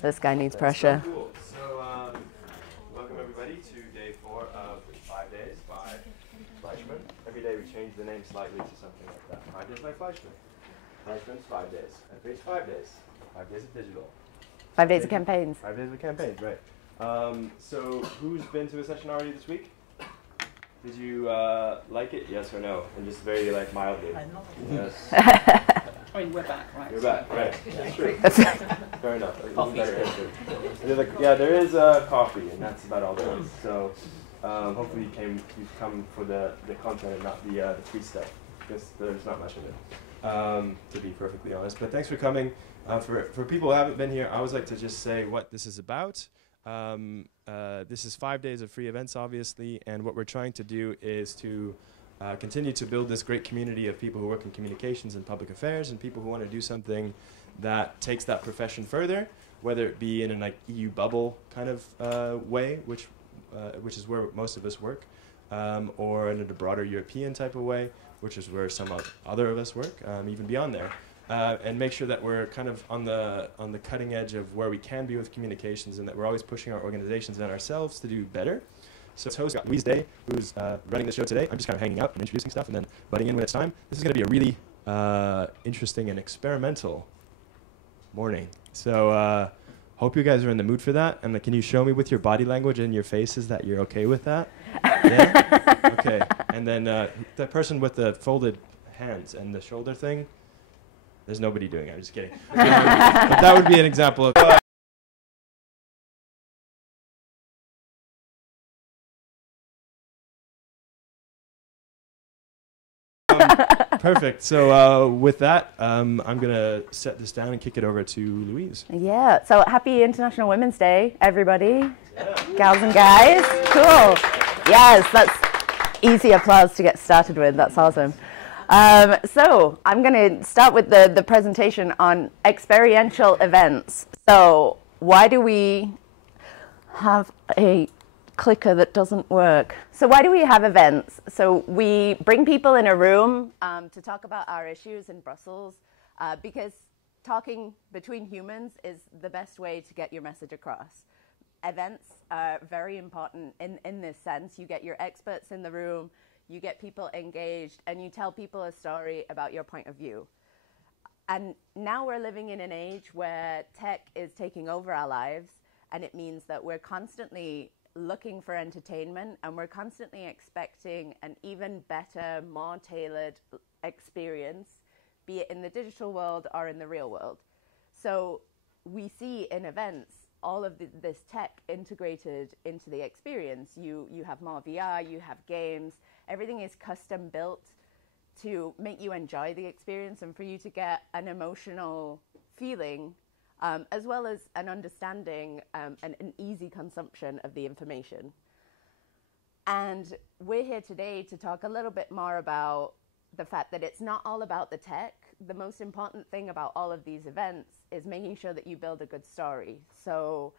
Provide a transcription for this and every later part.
This guy needs pressure. Cool. So, welcome everybody to day 4 of 5 days by Fleischman. Every day we change the name slightly to something like that. 5 days by Fleischman. Fleischman's 5 days. And it's 5 days. 5 days of digital. 5 days of campaigns. 5 days of campaigns, right. So, who's been to a session already this week? Did you like it? Yes or no? And just very mildly. I'm not. Yes. I mean, we're back, right? You're back, right. That's true. Fair enough. Coffee. Yeah, there is coffee, and that's about all there is. So hopefully you've come for the content and not the free stuff, because there's not much of it, to be perfectly honest. But thanks for coming. For people who haven't been here, I always like to just say what this is about. This is 5 days of free events, obviously, and what we're trying to do is to continue to build this great community of people who work in communications and public affairs and people who want to do something that takes that profession further, whether it be in an EU bubble kind of way, which is where most of us work, or in a broader European type of way, which is where some other of us work, even beyond there. And make sure that we're kind of on the cutting edge of where we can be with communications, and that we're always pushing our organizations and ourselves to do better. So host Louise Day, who's running the show today. I'm just kind of hanging out and introducing stuff and then butting in when it's time. This is going to be a really interesting and experimental morning. So hope you guys are in the mood for that. And can you show me with your body language and your faces that you're okay with that? Yeah? Okay. And then the person with the folded hands and the shoulder thing, there's nobody doing it. I'm just kidding. But that would be an example of... Perfect. So with that, I'm going to set this down and kick it over to Louise. Yeah. So happy International Women's Day, everybody. Yeah. Gals and guys. Cool. Yes, that's easy applause to get started with. That's awesome. So I'm going to start with the presentation on experiential events. So why do we have a clicker that doesn't work? So why do we have events? So we bring people in a room to talk about our issues in Brussels because talking between humans is the best way to get your message across. Events are very important in this sense. You get your experts in the room, you get people engaged, and you tell people a story about your point of view. And now we're living in an age where tech is taking over our lives, and it means that we're constantly looking for entertainment, and we're constantly expecting an even better, more tailored experience, be it in the digital world or in the real world. So we see in events all of this tech integrated into the experience. You have more VR, you have games, everything is custom built to make you enjoy the experience and for you to get an emotional feeling as well as an understanding and an easy consumption of the information. And we're here today to talk a little bit more about the fact that it's not all about the tech. The most important thing about all of these events is making sure that you build a good story. So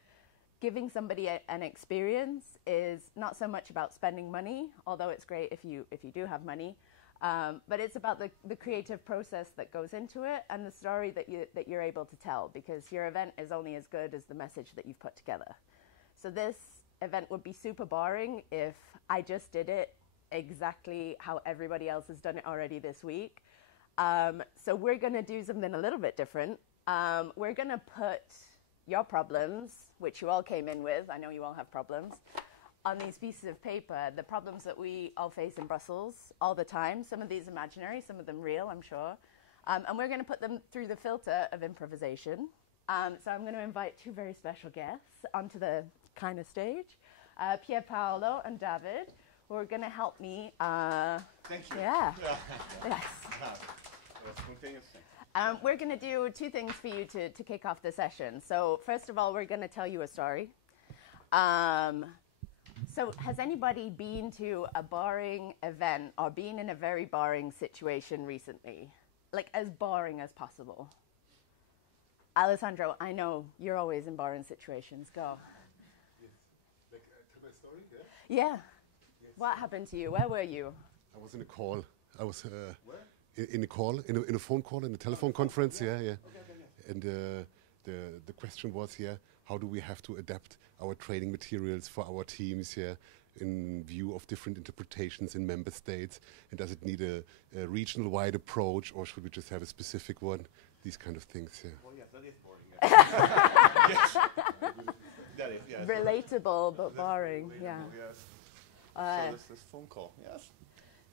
giving somebody an experience is not so much about spending money, although it's great if you do have money, but it's about the creative process that goes into it and the story that you're able to tell, because your event is only as good as the message that you've put together. So this event would be super boring if I just did it exactly how everybody else has done it already this week. So we're going to do something a little bit different. We're going to put your problems, which you all came in with, I know you all have problems, on these pieces of paper, the problems that we all face in Brussels all the time. Some of these imaginary, some of them real, I'm sure. And we're going to put them through the filter of improvisation. So I'm going to invite two very special guests onto the kind of stage, Pier Paolo and David, who are going to help me. Thank you. Yeah. Yes. Spontaneous. We're going to do two things for you to kick off the session. So first of all, we're going to tell you a story. So has anybody been to a boring event or been in a very boring situation recently? Like as boring as possible? Alessandro, I know you're always in boring situations. Go. Yes. Like, tell my story, yeah? Yeah. Yes. What happened to you? Where were you? I was in a call. I was in a call, in a phone call, in a telephone conference, yeah. Okay. And the question was here, how do we have to adapt our training materials for our teams here in view of different interpretations in member states? And does it need a regional-wide approach, or should we just have a specific one? These kind of things here. Well, yes, that is boring. Yes. That is, yes. Relatable but boring, yeah. Yes. So this phone call, yes.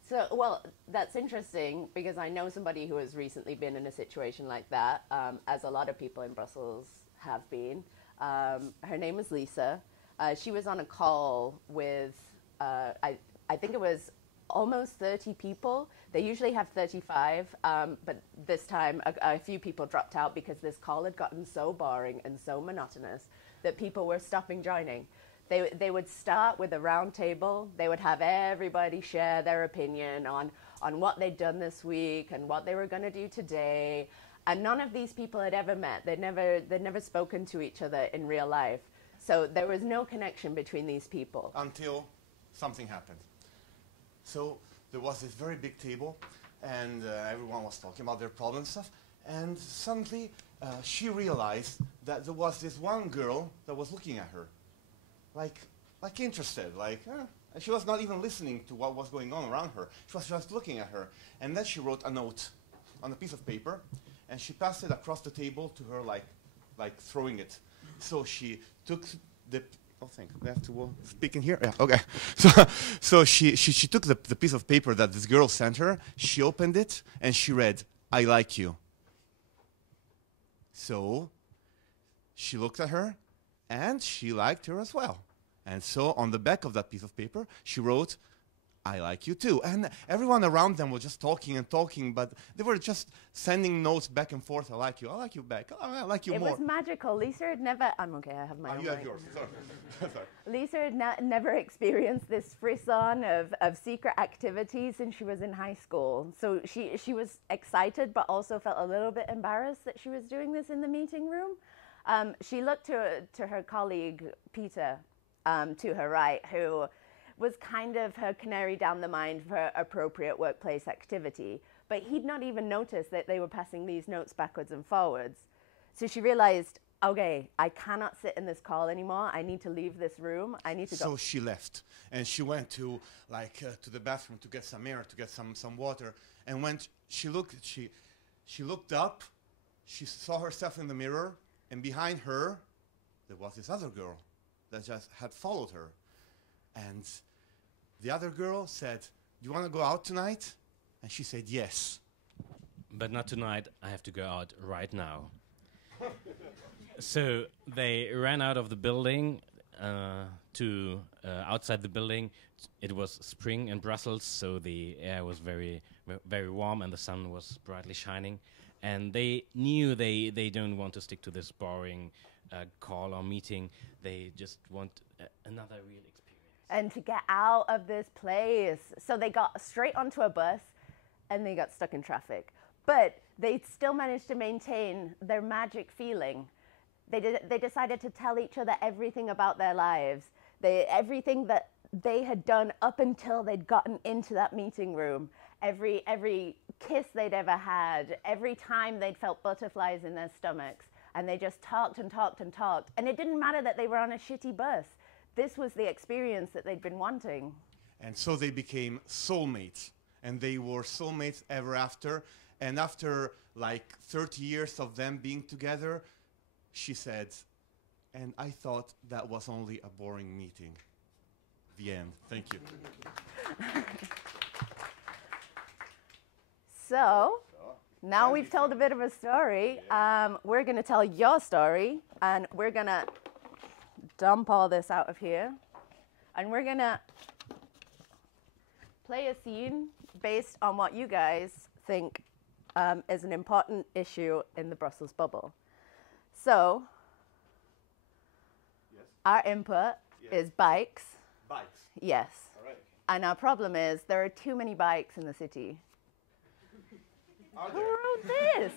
So, well, that's interesting because I know somebody who has recently been in a situation like that, as a lot of people in Brussels have been. Her name is Lisa. She was on a call with, I think it was almost 30 people. They usually have 35, but this time a few people dropped out because this call had gotten so boring and so monotonous that people were stopping joining. They would start with a round table. They would have everybody share their opinion on what they'd done this week and what they were going to do today. And none of these people had ever met. They'd never spoken to each other in real life. So there was no connection between these people. Until something happened. So there was this very big table, and everyone was talking about their problems and stuff. And suddenly she realized that there was this one girl that was looking at her. Like interested, and she was not even listening to what was going on around her. She was just looking at her. And then she wrote a note on a piece of paper, and she passed it across the table to her like throwing it. So she took the, oh thank you, I have to speak in here? Yeah, okay. So she took the piece of paper that this girl sent her, she opened it, and she read, "I like you." So she looked at her, and she liked her as well. And so on the back of that piece of paper, she wrote, "I like you too." And everyone around them was just talking and talking, but they were just sending notes back and forth. "I like you back. Oh, I like you more." It was magical. Lisa had never, I'm okay, I have my own You have mic. yours, sorry. Sorry. Lisa had never experienced this frisson of secret activities since she was in high school. So she was excited, but also felt a little bit embarrassed that she was doing this in the meeting room. She looked to her colleague, Peter, to her right, who was kind of her canary down the mine for appropriate workplace activity. But he'd not even noticed that they were passing these notes backwards and forwards. So she realized, okay, I cannot sit in this call anymore. I need to leave this room. I need to go. So she left, and she went to to the bathroom to get some air, to get some water. And when she looked up, she saw herself in the mirror, and behind her, there was this other girl that just had followed her. And the other girl said, "Do you want to go out tonight?" And she said, "Yes." But not tonight, I have to go out right now. So they ran out of the building to outside the building. It was spring in Brussels, so the air was very, very warm and the sun was brightly shining. And they knew they don't want to stick to this boring call or meeting. They just want another real experience. And to get out of this place. So they got straight onto a bus and they got stuck in traffic. But they still managed to maintain their magic feeling. They decided to tell each other everything about their lives. Everything that they had done up until they'd gotten into that meeting room. Every kiss they'd ever had, every time they'd felt butterflies in their stomachs. And they just talked and talked and talked. And it didn't matter that they were on a shitty bus. This was the experience that they'd been wanting. And so they became soulmates. And they were soulmates ever after. And after 30 years of them being together, she said, "And I thought that was only a boring meeting." The end. Thank you. So, now we've told a bit of a story. We're going to tell your story, and we're going to dump all this out of here. And we're going to play a scene based on what you guys think is an important issue in the Brussels bubble. So, Yes. our input is bikes. Bikes. Yes. All right. And our problem is there are too many bikes in the city. Are Who there? wrote this?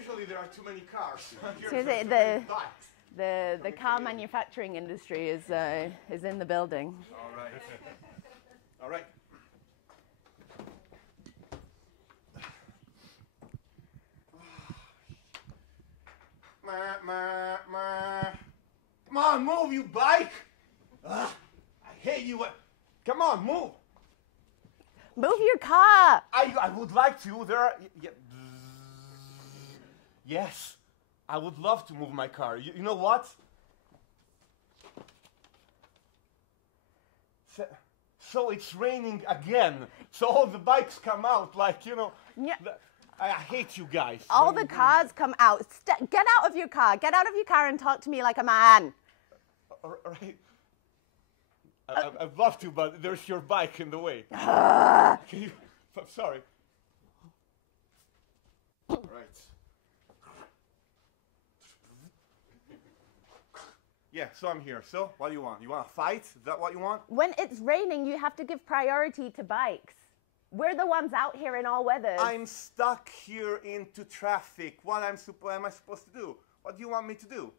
Usually there are too many cars. Here So there are the- too many bikes. The car manufacturing industry is in the building. All right. All right. Come on, move, you bike! Ugh, I hate you. Come on, move. Move your car. I would like to. There are. Yes, I would love to move my car. You know what? So it's raining again. So all the bikes come out like, you know. Yeah. I hate you guys. All the cars come out. Get out of your car. Get out of your car and talk to me like a man. All right. I'd love to, but there's your bike in the way. Can you? I'm sorry. All right. Yeah, so I'm here. So, what do you want? You want to fight? Is that what you want? When it's raining, you have to give priority to bikes. We're the ones out here in all weathers. I'm stuck here into traffic. What am I supposed to do? What do you want me to do?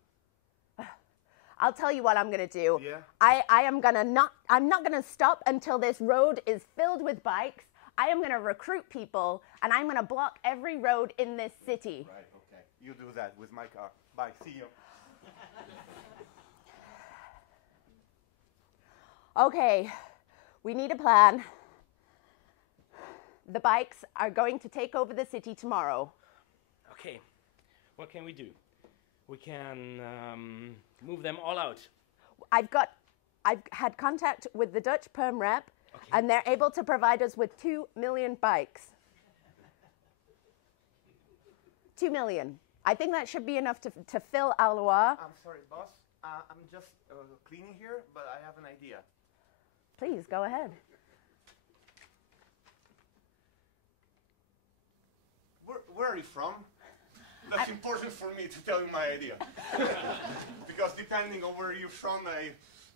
I'll tell you what I'm gonna do. Yeah. I'm not gonna stop until this road is filled with bikes. I am gonna recruit people and I'm gonna block every road in this city. Right, okay. You do that with my car. Bye, see you. Okay, we need a plan. The bikes are going to take over the city tomorrow. Okay, what can we do? We can move them all out. I've had contact with the Dutch perm rep, and they're able to provide us with 2 million bikes. 2 million. I think that should be enough to fill Alois. I'm sorry, boss. I'm just cleaning here, but I have an idea. Please, go ahead. Where are you from? That's important for me to tell you my idea. Because depending on where you're from, I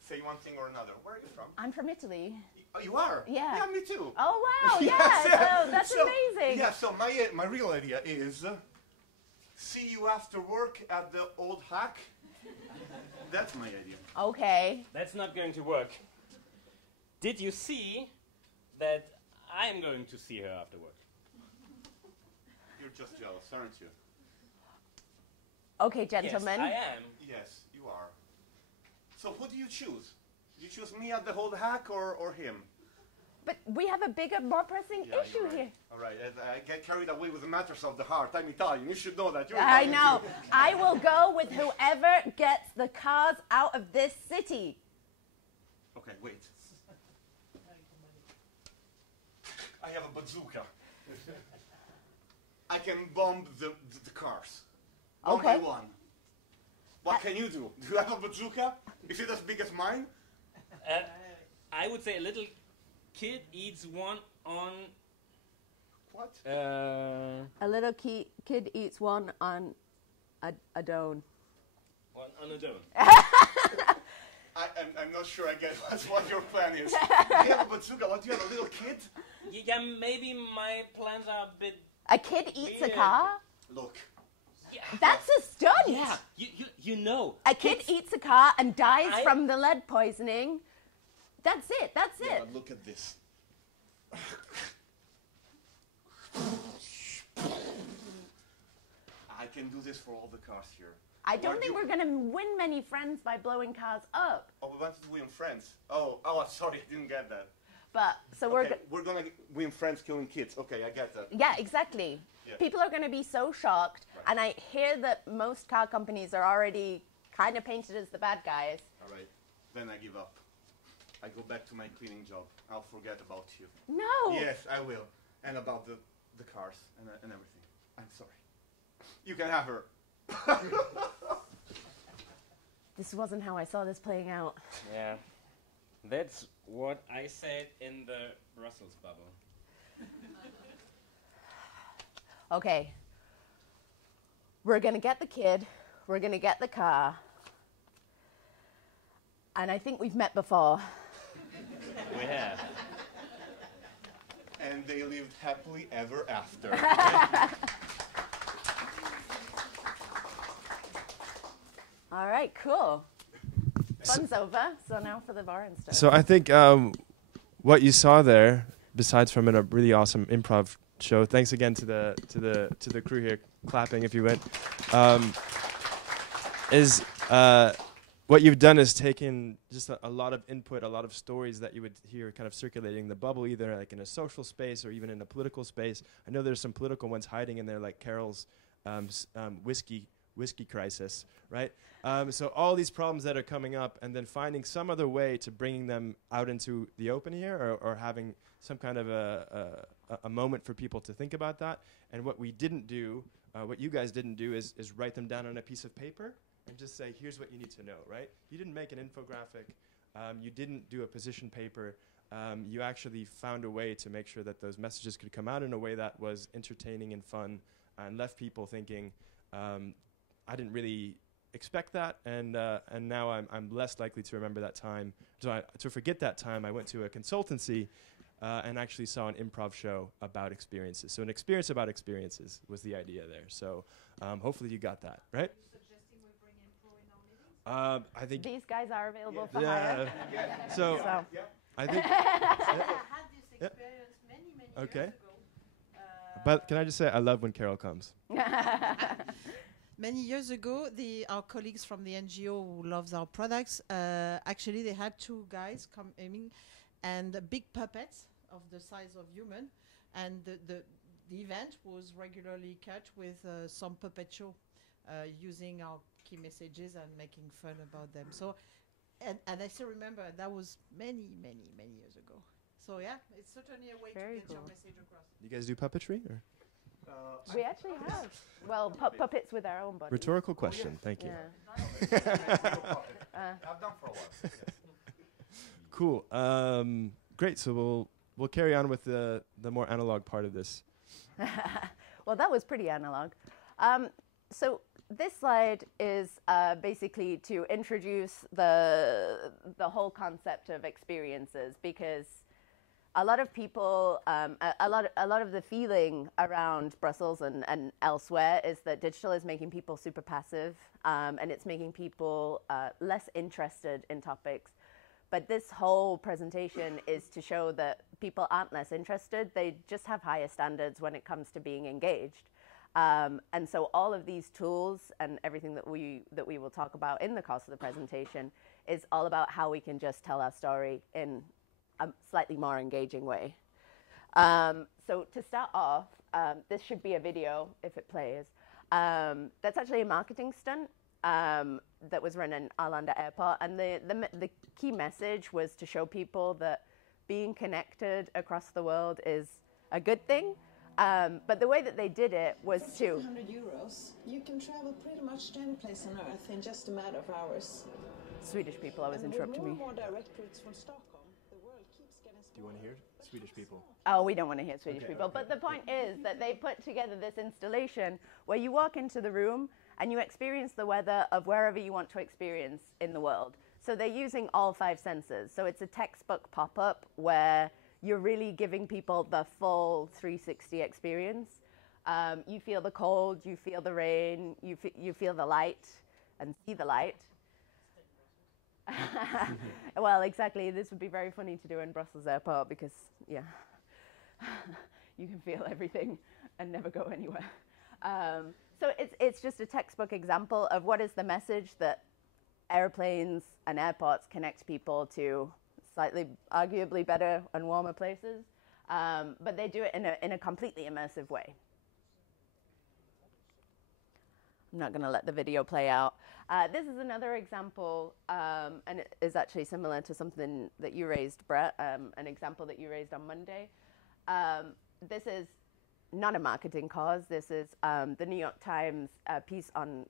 say one thing or another. Where are you from? I'm from Italy. Oh, you are? Yeah. Yeah, me too. Oh, wow, Yes, yeah, so that's amazing. Yeah, so my real idea is see you after work at the old hack. That's my idea. Okay. That's not going to work. Did you see that I'm going to see her after work? You're just jealous, aren't you? Okay, gentlemen. Yes, I am. Yes, you are. So who do you choose? Do you choose me at the old hack or him? But we have a bigger, more pressing issue you're right. here. All right, I get carried away with the matters of the heart. I'm Italian. You should know that. You're I Italian know. too. I will go with whoever gets the cars out of this city. Okay, wait. I have a bazooka. I can bomb the cars. One Okay. by one. What can you do? Do you have a bazooka? Is it as big as mine? I would say a little kid eats one on... What? A little kid eats one on a dome. One on a dome. I'm not sure I get what your plan is. You have a bazooka. What, do you have a little kid? Yeah, maybe my plans are a bit... A kid eats a Yeah. car? Look. Yeah. That's a stunt. Yeah, you know. A kid kids- eats a car and dies I- from the lead poisoning. That's it. That's Yeah, it. but look at this. I can do this for all the cars here. I don't Where think you- we're going to win many friends by blowing cars up. Oh, we wanted to win friends. Oh, sorry, I didn't get that. But, so we're... Okay, we're gonna win friends killing kids. Okay, I get that. Yeah, exactly. Yeah. People are going to be so shocked, Right. and I hear that most car companies are already kind of painted as the bad guys. All right, then I give up. I go back to my cleaning job. I'll forget about you. No! Yes, I will. And about the cars and everything. I'm sorry. You can have her. This wasn't how I saw this playing out. Yeah, that's what I said in the Brussels bubble. Okay. We're going to get the kid. We're going to get the car. And I think we've met before. We have. And they lived happily ever after. All right, cool. Fun's over. So now for the bar and stuff. So I think what you saw there, besides from a really awesome improv show, thanks again to the crew here, clapping if you went. is what you've done is taken just a lot of input, a lot of stories that you would hear kind of circulating the bubble, either like in a social space or even in a political space. I know there's some political ones hiding in there, like Carol's whiskey crisis, right? So all these problems that are coming up, and then finding some other way to bringing them out into the open here, or having some kind of a moment for people to think about that. And what we didn't do, what you guys didn't do, is write them down on a piece of paper and just say, here's what you need to know, right? You didn't make an infographic. You didn't do a position paper. You actually found a way to make sure that those messages could come out in a way that was entertaining and fun and left people thinking, I didn't really expect that, and now I'm less likely to remember that time. To forget that time, I went to a consultancy and actually saw an improv show about experiences. So an experience about experiences was the idea there. So hopefully you got that, right? I think These guys are available for hire. So I think. I had this experience many Okay. years ago. But can I just say, I love when Carol comes. Many years ago, our colleagues from the NGO who loves our products, actually they had two guys coming and big puppets of the size of human, and the event was regularly cut with some puppet show using our key messages and making fun about them. So, and I still remember that was many years ago. So yeah, it's certainly a way Very to get your cool. message across. You guys do puppetry? Or? We actually have. Well, puppets with our own bodies. Rhetorical question. Thank you. Yeah. I've done for a while. Cool. Great. So we'll carry on with the more analog part of this. Well, that was pretty analog. So this slide is basically to introduce the whole concept of experiences, because a lot of people, a lot of the feeling around Brussels and elsewhere is that digital is making people super passive, and it's making people less interested in topics. But this whole presentation is to show that people aren't less interested, they just have higher standards when it comes to being engaged. And so all of these tools and everything that we will talk about in the course of the presentation is all about how we can just tell our story in a slightly more engaging way. So to start off, this should be a video if it plays. That's actually a marketing stunt that was run in Arlanda Airport, and the key message was to show people that being connected across the world is a good thing. But the way that they did it was For 200 euros, you can travel pretty much to any place on Earth in just a matter of hours. Swedish people always interrupt me. With more direct routes from Stockholm, the world keeps getting smaller. Do you want to hear Swedish people? Oh, we don't want to hear Swedish people. But the point is that they put together this installation where you walk into the room and you experience the weather of wherever you want to experience in the world. So they're using all 5 senses. So it's a textbook pop-up where you're really giving people the full 360 experience. You feel the cold, you feel the rain, you feel the light and see the light. Well, exactly. This would be very funny to do in Brussels Airport because, yeah, you can feel everything and never go anywhere. So it's just a textbook example of what is the message that airplanes and airports connect people to slightly, arguably better and warmer places, but they do it in a completely immersive way. I'm not going to let the video play out. This is another example, and it is actually similar to something that you raised, Brett, an example that you raised on Monday. This is not a marketing cause. This is the New York Times piece on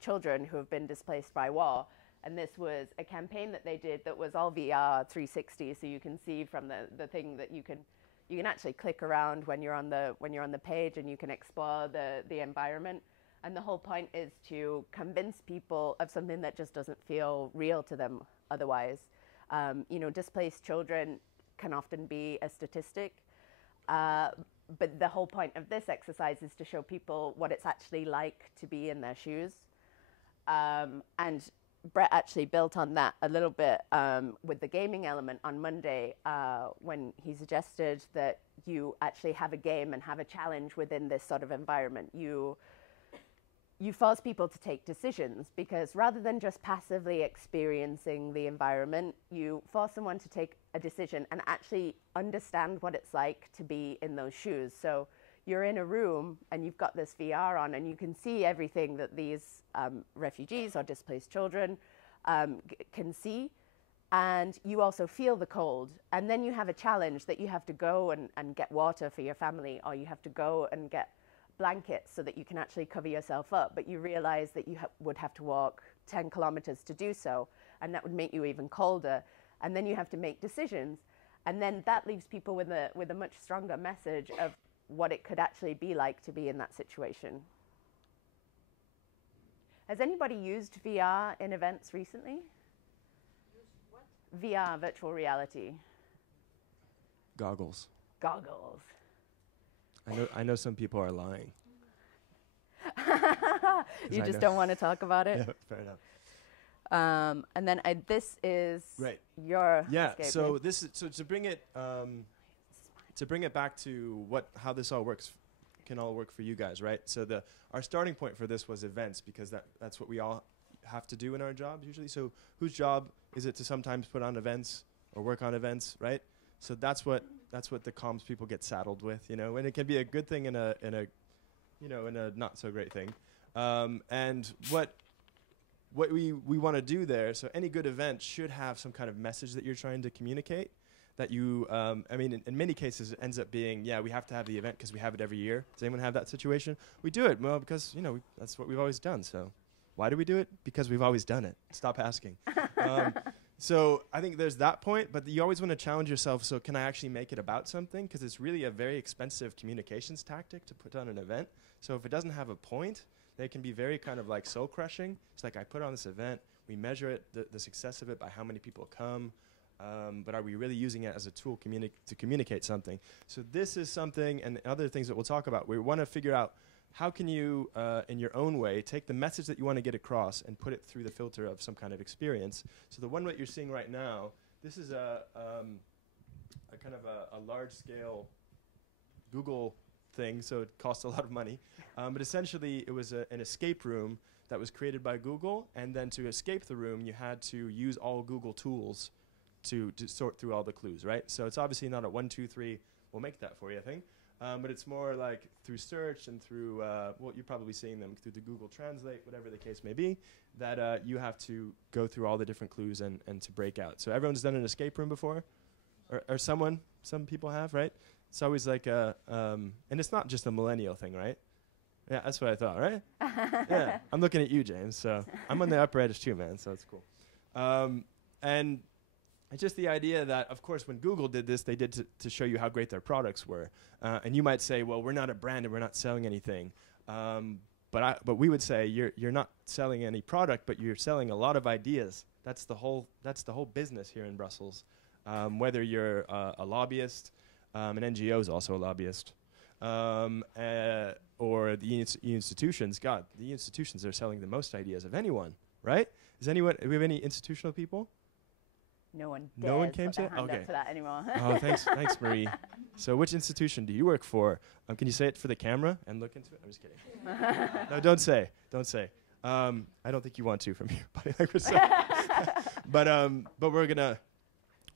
children who have been displaced by war. And this was a campaign that they did that was all VR 360. So you can see from the thing that you can actually click around when you're on the page, and you can explore the environment. And the whole point is to convince people of something that just doesn't feel real to them otherwise. Displaced children can often be a statistic, but the whole point of this exercise is to show people what it's actually like to be in their shoes. And Brett actually built on that a little bit with the gaming element on Monday when he suggested that you actually have a game and have a challenge within this sort of environment. You you force people to take decisions, because rather than just passively experiencing the environment, you force someone to take a decision and actually understand what it's like to be in those shoes. So you're in a room and you've got this VR on and you can see everything that these refugees or displaced children can see. And you also feel the cold. And then you have a challenge that you have to go and get water for your family, or you have to go and get blankets so that you can actually cover yourself up. But you realize that you would have to walk 10 kilometers to do so, and that would make you even colder. And then you have to make decisions. And then that leaves people with a much stronger message of what it could actually be like to be in that situation. Has anybody used VR in events recently? VR, virtual reality. Goggles. Goggles. I know some people are lying. You just don't want to talk about it? Yeah, fair enough. And then this is right. your escape so room. this is to bring it back to how this all works, can all work for you guys, right? So our starting point for this was events, because that's what we all have to do in our jobs usually. So whose job is it to sometimes put on events or work on events, right? So that's what the comms people get saddled with, and it can be a good thing in a not so great thing. And what we want to do there, so any good event should have some kind of message that you're trying to communicate, that you, in many cases it ends up being, we have to have the event because we have it every year. Does anyone have that situation? We do it, well, because, that's what we've always done, so. Why do we do it? Because we've always done it. Stop asking. So I think there's that point, but you always want to challenge yourself. So can I actually make it about something? Because it's really a very expensive communications tactic to put on an event. So if it doesn't have a point, then it can be very kind of like soul crushing. It's like, I put on this event, we measure it, the success of it by how many people come, but are we really using it as a tool to communicate something? So this is something, and other things that we'll talk about, we want to figure out how can you, in your own way, take the message that you want to get across and put it through the filter of some kind of experience? So the one that you're seeing right now, this is a kind of a large-scale Google thing, so it costs a lot of money. But essentially, it was an escape room that was created by Google, and then to escape the room, you had to use all Google tools to sort through all the clues, right? So it's obviously not a 1, 2, 3, we'll make that for you thing. But it's more like through search and through, you're probably seeing them through the Google Translate, whatever the case may be, that you have to go through all the different clues and to break out. So everyone's done an escape room before? Or some people have, right? It's always like and it's not just a millennial thing, right? Yeah, that's what I thought, right? Yeah, I'm looking at you, James, so I'm on the upper edge too, man, so it's cool. And it's just the idea that, of course, when Google did this, they did to show you how great their products were. And you might say, well, we're not a brand and we're not selling anything. But we would say you're not selling any product, but you're selling a lot of ideas. That's the whole business here in Brussels. Whether you're a lobbyist, an NGO is also a lobbyist, or the institutions. God, the institutions are selling the most ideas of anyone, right? Do we have any institutional people? No one came to it? Okay. Up for that anymore. Oh, thanks, Marie. So which institution do you work for? Can you say it for the camera and look into it? I'm just kidding. No, don't say. I don't think you want to from your body language. But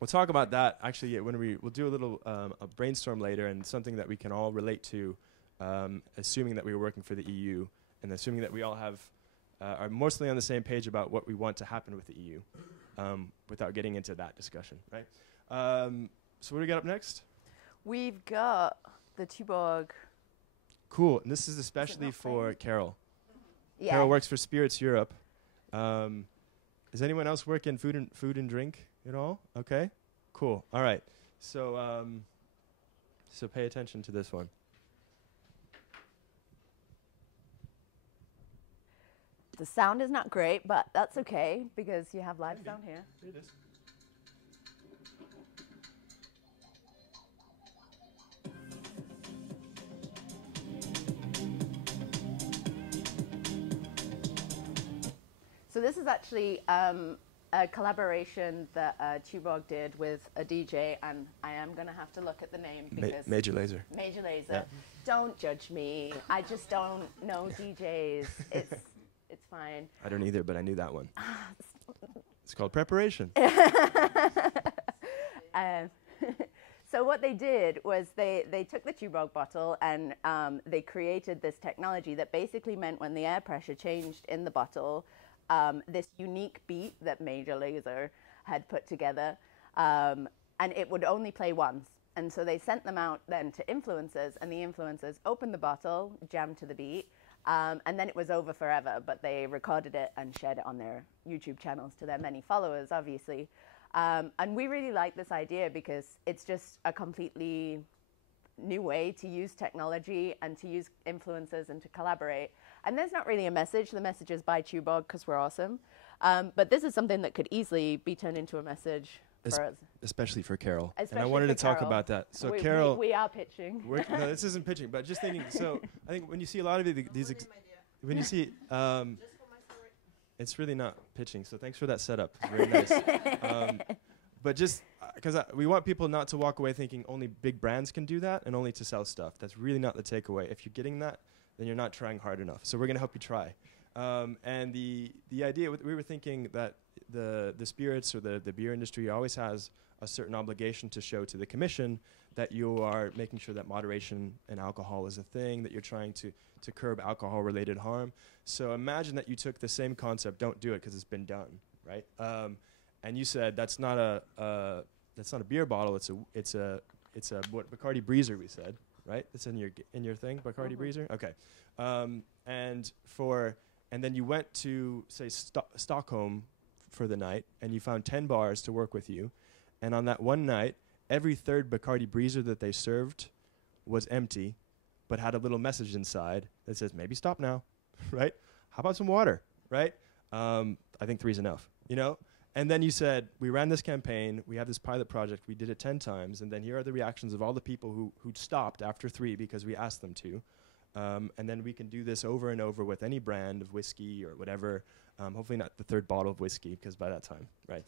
we'll talk about that actually when we'll do a little a brainstorm later, and something that we can all relate to, assuming that we were working for the EU and assuming that we all are mostly on the same page about what we want to happen with the EU. Without getting into that discussion, right? So what do we got up next? We've got the Tuborg. Cool, and this is especially for Carol. Yeah. Carol works for Spirits Europe. Does anyone else work in food and drink at all? Okay, cool. All right. So pay attention to this one. The sound is not great, but that's okay because you have live sound here. It is. So this is actually a collaboration that Tuborg did with a DJ, and I am going to have to look at the name because Major Lazer. Major Lazer. Yeah. Don't judge me. I just don't know DJs. It's fine. I don't either, but I knew that one. It's called Preparation. So what they did was they took the Tuborg bottle and they created this technology that basically meant when the air pressure changed in the bottle, this unique beat that Major Lazer had put together, and it would only play once. And so they sent them out then to influencers, and the influencers opened the bottle, jammed to the beat, and then it was over forever. But they recorded it and shared it on their YouTube channels to their many followers, obviously. And we really like this idea because it's just a completely new way to use technology and to use influencers and to collaborate. And there's not really a message. The message is by Tuborg because we're awesome. But this is something that could easily be turned into a message for us. Especially for Carol. Especially and I wanted for to talk Carol. about that. So we, Carol, we are pitching. no, this isn't pitching, but just thinking. So I think when you see a lot of these, when you see, it's really not pitching. So thanks for that setup. It's very nice. But just because we want people not to walk away thinking only big brands can do that and only to sell stuff. That's really not the takeaway. If you're getting that, then you're not trying hard enough. So we're going to help you try. And the idea, we were thinking that the spirits or the beer industry always has a certain obligation to show to the commission that you are making sure that moderation in alcohol is a thing, that you're trying to curb alcohol-related harm. So imagine that you took the same concept, don't do it because it's been done, right? And you said that's not a beer bottle. It's a what Bacardi Breezer, we said, right? It's in your thing, Bacardi Breezer. Okay, and then you went to say Stockholm for the night, and you found 10 bars to work with you, and on that one night, every third Bacardi Breezer that they served was empty, but had a little message inside that says maybe stop now, right? How about some water, right? I think 3's enough, you know. And then you said, we ran this campaign, we have this pilot project, we did it 10 times, and then here are the reactions of all the people who stopped after 3 because we asked them to. And then we can do this over and over with any brand of whiskey or whatever. Hopefully not the 3rd bottle of whiskey, because by that time, right?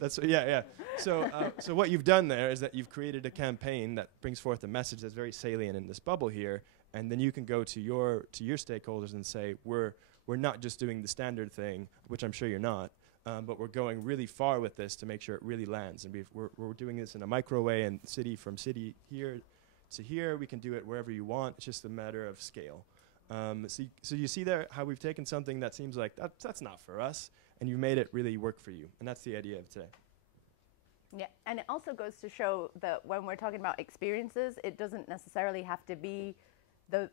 That's yeah. So what you've done there is that you've created a campaign that brings forth a message that's very salient in this bubble here, and then you can go to your stakeholders and say, we're not just doing the standard thing, which I'm sure you're not, but we're going really far with this to make sure it really lands. And we're doing this in a micro way, and from city here to here, we can do it wherever you want. It's just a matter of scale. So you see there how we've taken something that seems like that's not for us, and you've made it really work for you. And that's the idea of today. Yeah, and it also goes to show that when we're talking about experiences, it doesn't necessarily have to be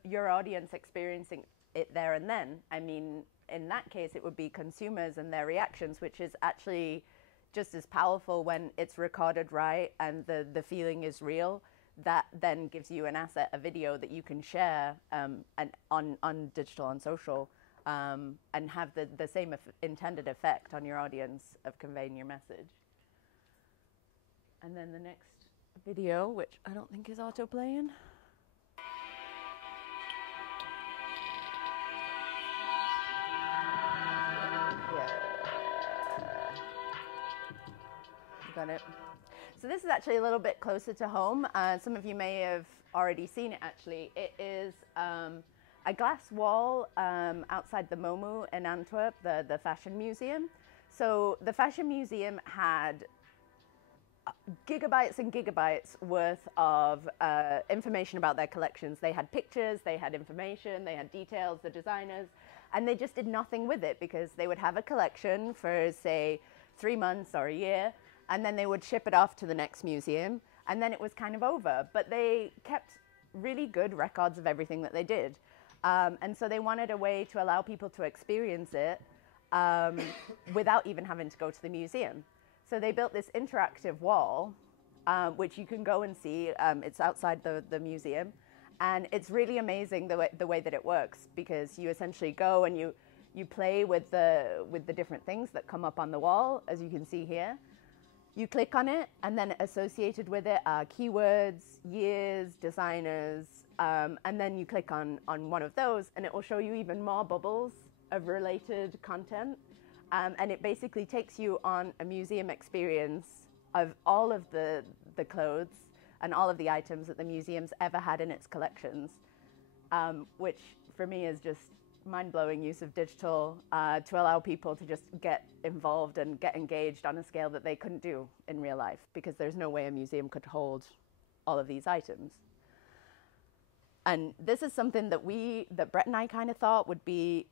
your audience experiencing it there and then. I mean, in that case, it would be consumers and their reactions, which is actually just as powerful when it's recorded right and the feeling is real. That then gives you an asset, a video that you can share and on digital and social and have the same intended effect on your audience of conveying your message. And then the next video, which I don't think is auto-playing. Got it. So this is actually a little bit closer to home. Some of you may have already seen it actually. It is a glass wall outside the MoMu in Antwerp, the fashion museum. So the fashion museum had gigabytes and gigabytes worth of information about their collections. They had pictures, they had information, they had details, the designers, and they just did nothing with it because they would have a collection for, say, 3 months or a year, and then they would ship it off to the next museum, and then it was kind of over. But they kept really good records of everything that they did. And so they wanted a way to allow people to experience it without even having to go to the museum. So they built this interactive wall, which you can go and see. It's outside the museum. And it's really amazing the way that it works, because you essentially go and you play with the different things that come up on the wall, as you can see here. You click on it, and then associated with it are keywords, years, designers, and then you click on one of those, and it will show you even more bubbles of related content. And it basically takes you on a museum experience of all of the clothes and all of the items that the museum's ever had in its collections, which for me is just mind-blowing use of digital to allow people to just get involved and get engaged on a scale that they couldn't do in real life, because there's no way a museum could hold all of these items. And this is something that Brett and I kind of thought would be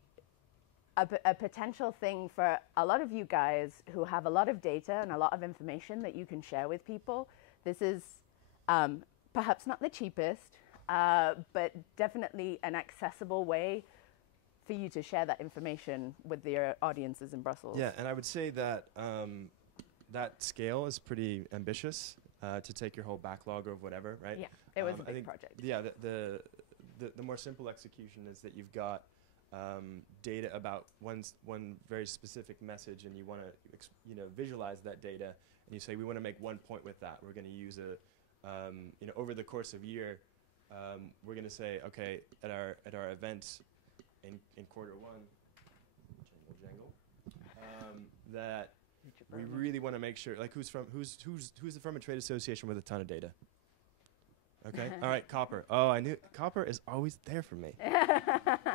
a potential thing for a lot of you guys who have a lot of data and a lot of information that you can share with people. This is perhaps not the cheapest, but definitely an accessible way for you to share that information with your audiences in Brussels. Yeah, and I would say that that scale is pretty ambitious to take your whole backlog of whatever, right? Yeah, it was a big project. Yeah, the more simple execution is that you've got data about one very specific message, and you want to visualize that data, and you say we want to make 1 point with that. We're going to use over the course of a year, we're going to say, okay, at our event in quarter one, that we really want to make sure, like, who's from a trade association with a ton of data? Okay, all right, Copper. Oh, I knew Copper is always there for me.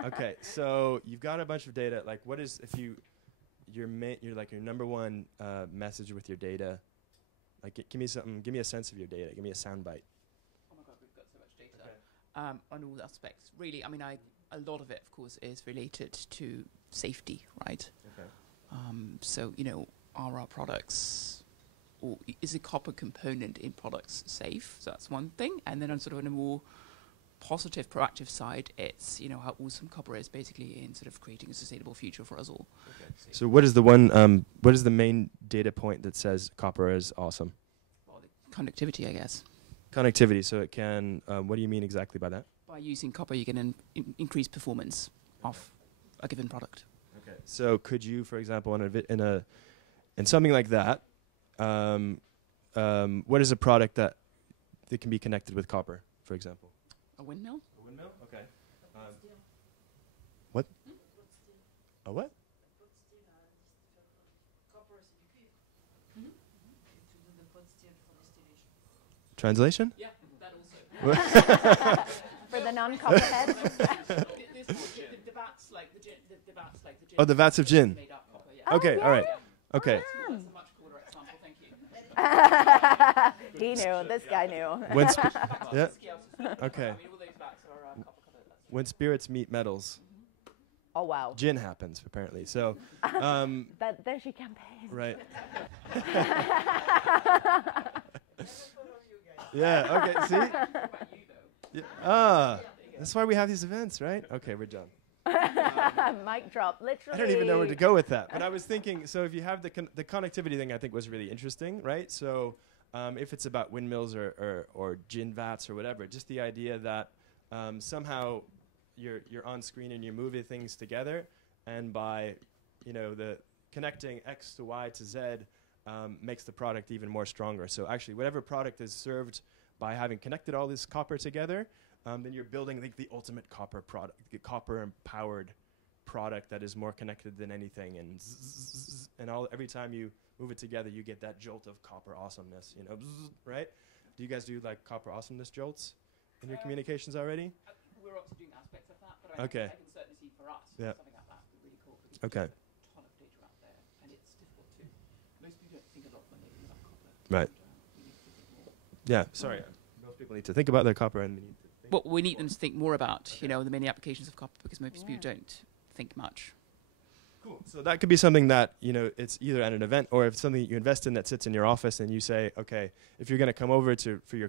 Okay, so you've got a bunch of data. Like, what is your number one message with your data? Like, give me something. Give me a sense of your data. Give me a sound bite. Oh my God, we've got so much data on all aspects. Really, I mean, a lot of it, of course, is related to safety, right? Okay. So, are our products, or is a copper component in products safe? So that's one thing. And then on sort of on a more positive, proactive side, it's, how awesome copper is basically in sort of creating a sustainable future for us all. Okay. So what is the main data point that says copper is awesome? Well, the conductivity, I guess. Connectivity, so it can, what do you mean exactly by that? By using copper, you can increase performance of a given product. Okay. So could you, for example, in something like that, what is a product that can be connected with copper, for example? A windmill? A windmill? Okay. What? A what? Translation? Yeah, that also. For the non-copperheads. The vats like the gin. Oh, the vats of gin. Made up copper, yeah. Okay, all right. Okay. That's a much cooler example, thank you. He knew. This guy knew. Yeah. Okay. I mean, all those vats are copper covered. When spirits meet metals, Oh, wow. gin happens, apparently. So, There's your campaign. right. Yeah, okay, see? Yeah. That's why we have these events, right? Okay, we're done. Mic drop, literally. I don't even know where to go with that. But I was thinking, so if you have the connectivity thing, I think was really interesting, right? So if it's about windmills or gin vats or whatever, just the idea that somehow you're on screen and you're moving things together, and by the connecting X to Y to Z makes the product even more stronger. So actually, whatever product is served by having connected all this copper together, then you're building the ultimate copper product, the copper-empowered product that is more connected than anything. And every time you move it together, you get that jolt of copper awesomeness. Right? Do you guys do like copper awesomeness jolts in your communications already? We're also doing aspects of that, but I can certainly see for us something like that would be really cool. Because Okay. there's a ton of data out there, and it's difficult to. Most people don't think a lot when they think about copper. Right. We need to think more. Yeah, sorry. Most people need to think about their copper, and they need to think. Well, we need them to think more about, the many applications of copper, because most people don't think much. Cool. So that could be something that, it's either at an event or if it's something that you invest in that sits in your office and you say, okay, if you're going to come over for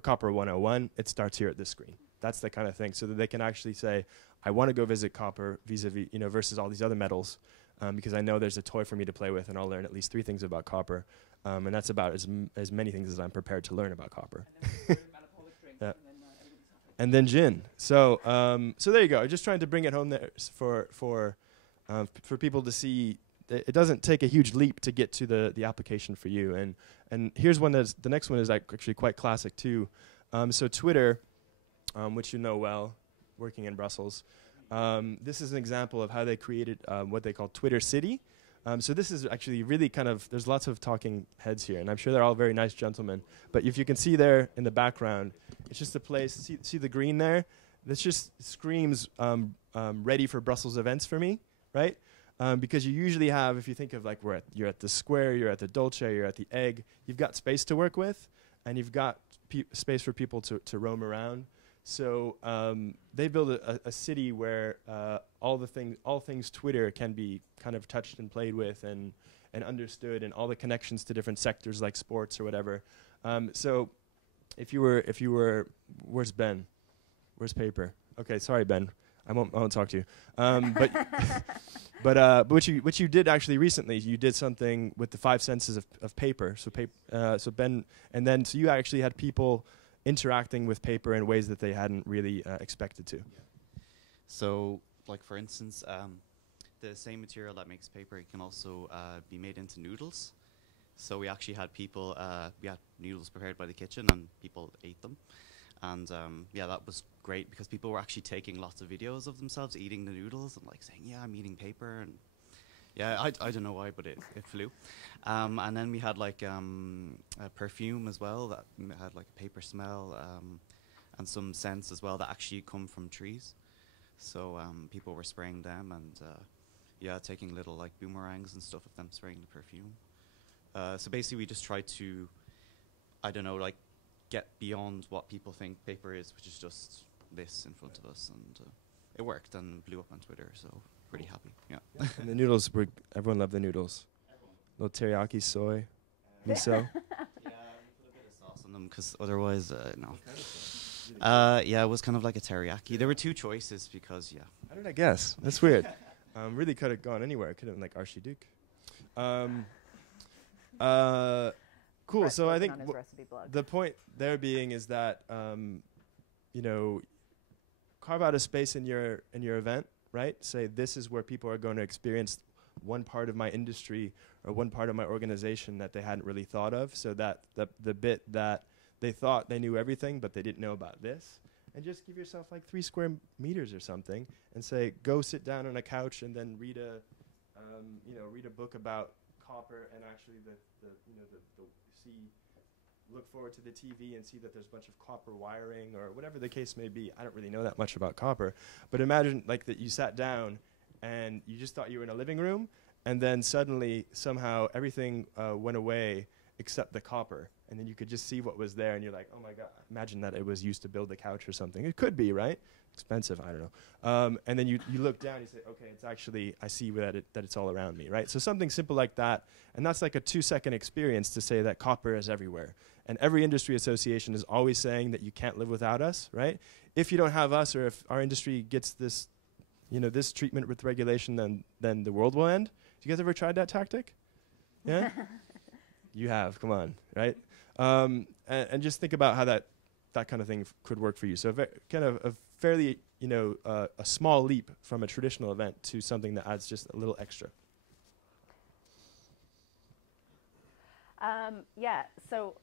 Copper 101, it starts here at this screen. That's the kind of thing, so that they can actually say, I want to go visit copper vis-a-vis, versus all these other metals, because I know there's a toy for me to play with and I'll learn at least 3 things about copper. And that's about as many things as I'm prepared to learn about copper. Yeah. And then gin. So there you go. Just trying to bring it home there for people to see. It doesn't take a huge leap to get to the application for you. And here's one the next one is actually quite classic too. So Twitter, which you know well, working in Brussels, This is an example of how they created what they call Twitter City. So this is actually really kind of, there's lots of talking heads here, and I'm sure they're all very nice gentlemen. But if you can see there in the background, it's just a place, see the green there? This just screams ready for Brussels events for me, right? Because you usually have, if you think of like you're at the Square, you're at the Dolce, you're at the Egg, you've got space to work with, and you've got space for people to roam around. So they build a city where all things Twitter can be kind of touched and played with and understood, and all the connections to different sectors like sports or whatever. So if you were, where's Ben? Where's Paper? Okay, sorry Ben, I won't talk to you. But what you did actually recently, you did something with the 5 senses of paper. So Ben, and then so you actually had people interacting with paper in ways that they hadn't really expected to. Yeah. So, like for instance, the same material that makes paper can also be made into noodles. So we actually had people, we had noodles prepared by the kitchen and people ate them. And yeah, that was great because people were actually taking lots of videos of themselves eating the noodles and like saying, yeah, I'm eating paper. And yeah, I don't know why, but it flew. And then we had like a perfume as well that had like a paper smell and some scents as well that actually come from trees. So people were spraying them and yeah, taking little like boomerangs and stuff of them spraying the perfume. So basically we just tried to, I don't know, like get beyond what people think paper is, which is just this in front of us. And it worked and blew up on Twitter, so pretty happy. Yeah. And the noodles were, everyone loved the noodles. Little teriyaki soy, miso. Yeah, we put a bit of sauce on them because otherwise, no. Yeah, it was kind of like a teriyaki. There were 2 choices because, yeah. How did I guess? That's weird. Really could have gone anywhere. It could have been like Archduke. Cool. So I think the point there being is that you know, carve out a space in your event, right? Say this is where people are going to experience one part of my industry or one part of my organization that they hadn't really thought of. So that the bit that they thought they knew everything, but they didn't know about this. And just give yourself like 3 square meters or something, and say, go sit down on a couch and then read a book about copper, and actually look forward to the TV and see that there's a bunch of copper wiring or whatever the case may be. I don't really know that much about copper, but imagine like that you sat down and you just thought you were in a living room, and then suddenly somehow everything went away except the copper, and then you could just see what was there, and you're like, oh my god, imagine that it was used to build the couch or something. It could be, right? Expensive, I don't know. And then you look down, you say, okay, it's actually, I see that it's all around me, right? So something simple like that, and that's like a 2-second experience to say that copper is everywhere. And every industry association is always saying that you can't live without us, right? If you don't have us, or if our industry gets this, this treatment with regulation, then the world will end. You guys ever tried that tactic? Yeah? You have, come on, right? And just think about how that kind of thing could work for you. So kind of a fairly, a small leap from a traditional event to something that adds just a little extra. Yeah, so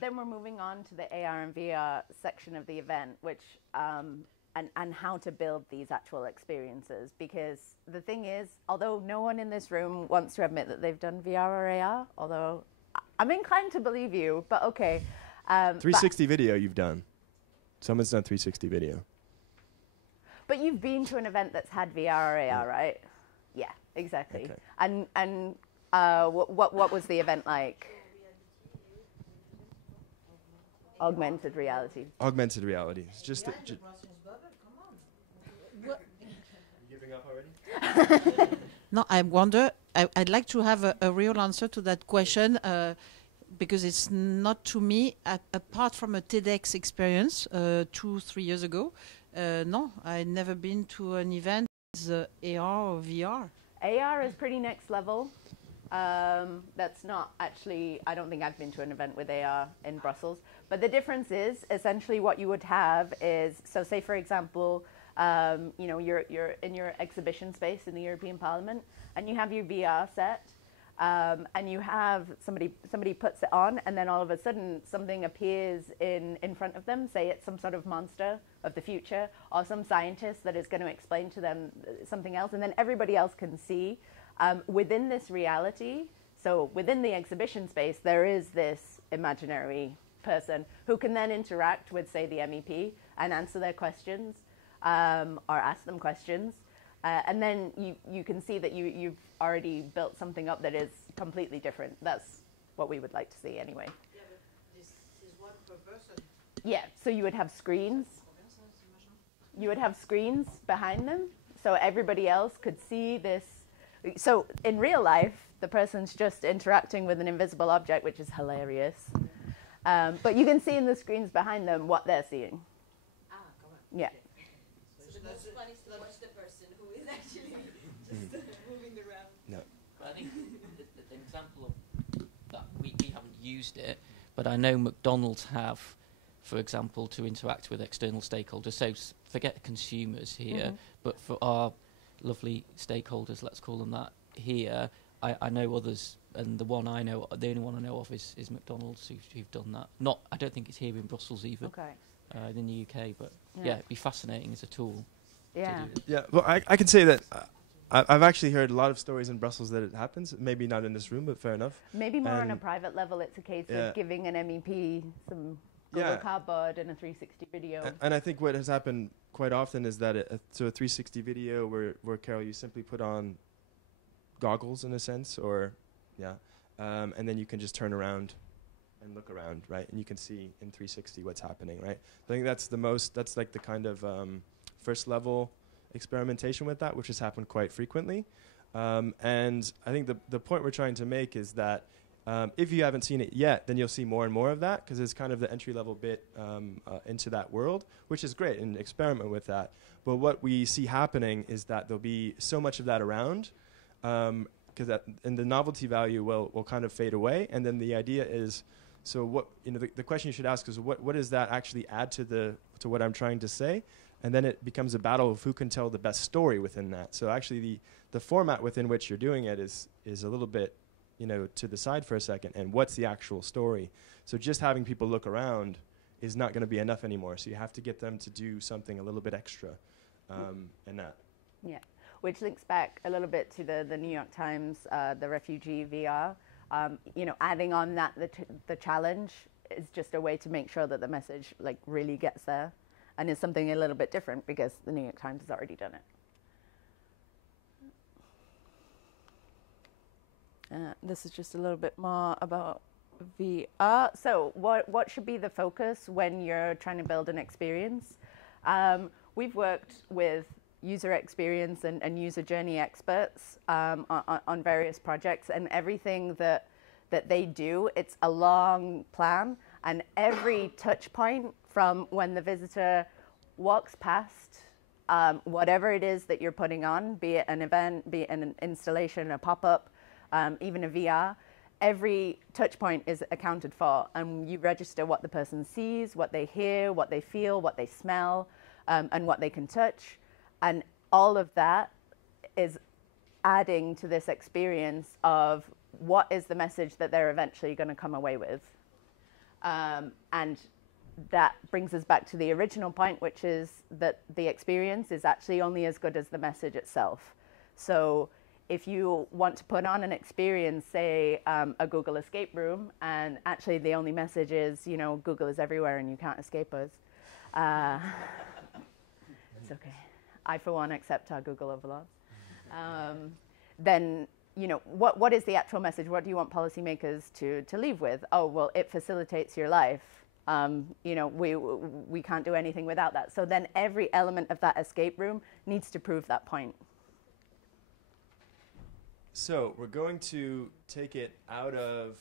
then we're moving on to the AR and VR section of the event, which and how to build these actual experiences. Because the thing is, although no one in this room wants to admit that they've done VR or AR, although I'm inclined to believe you, but okay. 360 video you've done. Someone's done 360 video. But you've been to an event that's had VR or AR, right? Yeah, exactly. Okay. And what was the event like? Augmented reality. Augmented reality. It's just giving up already? No, I wonder. I'd like to have a real answer to that question because it's not to me. Apart from a TEDx experience 2-3 years ago, no, I'd never been to an event with AR or VR. AR is pretty next level. That's not actually, I don't think I've been to an event with AR in Brussels. But the difference is essentially what you would have is, so say for example, you're in your exhibition space in the European Parliament and you have your VR set and you have somebody puts it on and then all of a sudden something appears in front of them, say it's some sort of monster of the future, or some scientist that is going to explain to them something else, and then everybody else can see within this reality. So within the exhibition space, there is this imaginary person who can then interact with, say, the MEP and answer their questions or ask them questions. And then you can see that you've already built something up that is completely different. That's what we would like to see anyway. Yeah, but this is one per person. Yeah, so you would have screens. You would have screens behind them, so everybody else could see this. So in real life, the person's just interacting with an invisible object, which is hilarious. But you can see in the screens behind them what they're seeing. Ah, come on. Yeah. So the most fun is to watch the person who is actually just moving around. No. I think the example of that, we haven't used it, but I know McDonald's have, for example, to interact with external stakeholders. So forget consumers here, but for our lovely stakeholders, let's call them that, here, I know others, and the one I know, the only one I know of is McDonald's who've done that. Not, I don't think it's here in Brussels even, in the UK, but yeah, it'd be fascinating as a tool. Yeah. Yeah, well, I can say that I've actually heard a lot of stories in Brussels that it happens. Maybe not in this room, but fair enough. Maybe more on a private level, it's a case of giving an MEP some Google Cardboard and a 360 video. And I think what has happened quite often is that so a 360 video where Carol, you simply put on goggles in a sense, or and then you can just turn around and look around, right? And you can see in 360 what's happening, right? I think that's like the kind of first level experimentation with that, which has happened quite frequently. And I think the point we're trying to make is that if you haven't seen it yet, then you'll see more and more of that, because it's kind of the entry-level bit into that world, which is great, and experiment with that. But what we see happening is that there'll be so much of that around, because and the novelty value will kind of fade away. And then the idea is, so what the question you should ask is, what does that actually add to what I'm trying to say? And then it becomes a battle of who can tell the best story within that. So actually, the format within which you're doing it is a little bit, to the side for a second, and what's the actual story? So just having people look around is not going to be enough anymore. So you have to get them to do something a little bit extra, and that. Yeah, which links back a little bit to the New York Times, the refugee VR. Adding on that the challenge is just a way to make sure that the message really gets there, and is something a little bit different because the New York Times has already done it. This is just a little bit more about VR. So what should be the focus when you're trying to build an experience? We've worked with user experience and user journey experts on various projects, and everything that they do, it's a long plan, and every touch point from when the visitor walks past whatever it is that you're putting on, be it an event, be it an installation, a pop-up, even a VR, every touch point is accounted for, and you register what the person sees, what they hear, what they feel, what they smell, and what they can touch. And all of that is adding to this experience of what is the message that they're eventually going to come away with. And that brings us back to the original point, which is that the experience is actually only as good as the message itself. So if you want to put on an experience, say a Google escape room, and actually the only message is, Google is everywhere and you can't escape us. It's okay. I, for one, accept our Google overlords. Then, what is the actual message? What do you want policymakers to leave with? Oh, well, it facilitates your life. We can't do anything without that. So then every element of that escape room needs to prove that point. So we're going to take it out of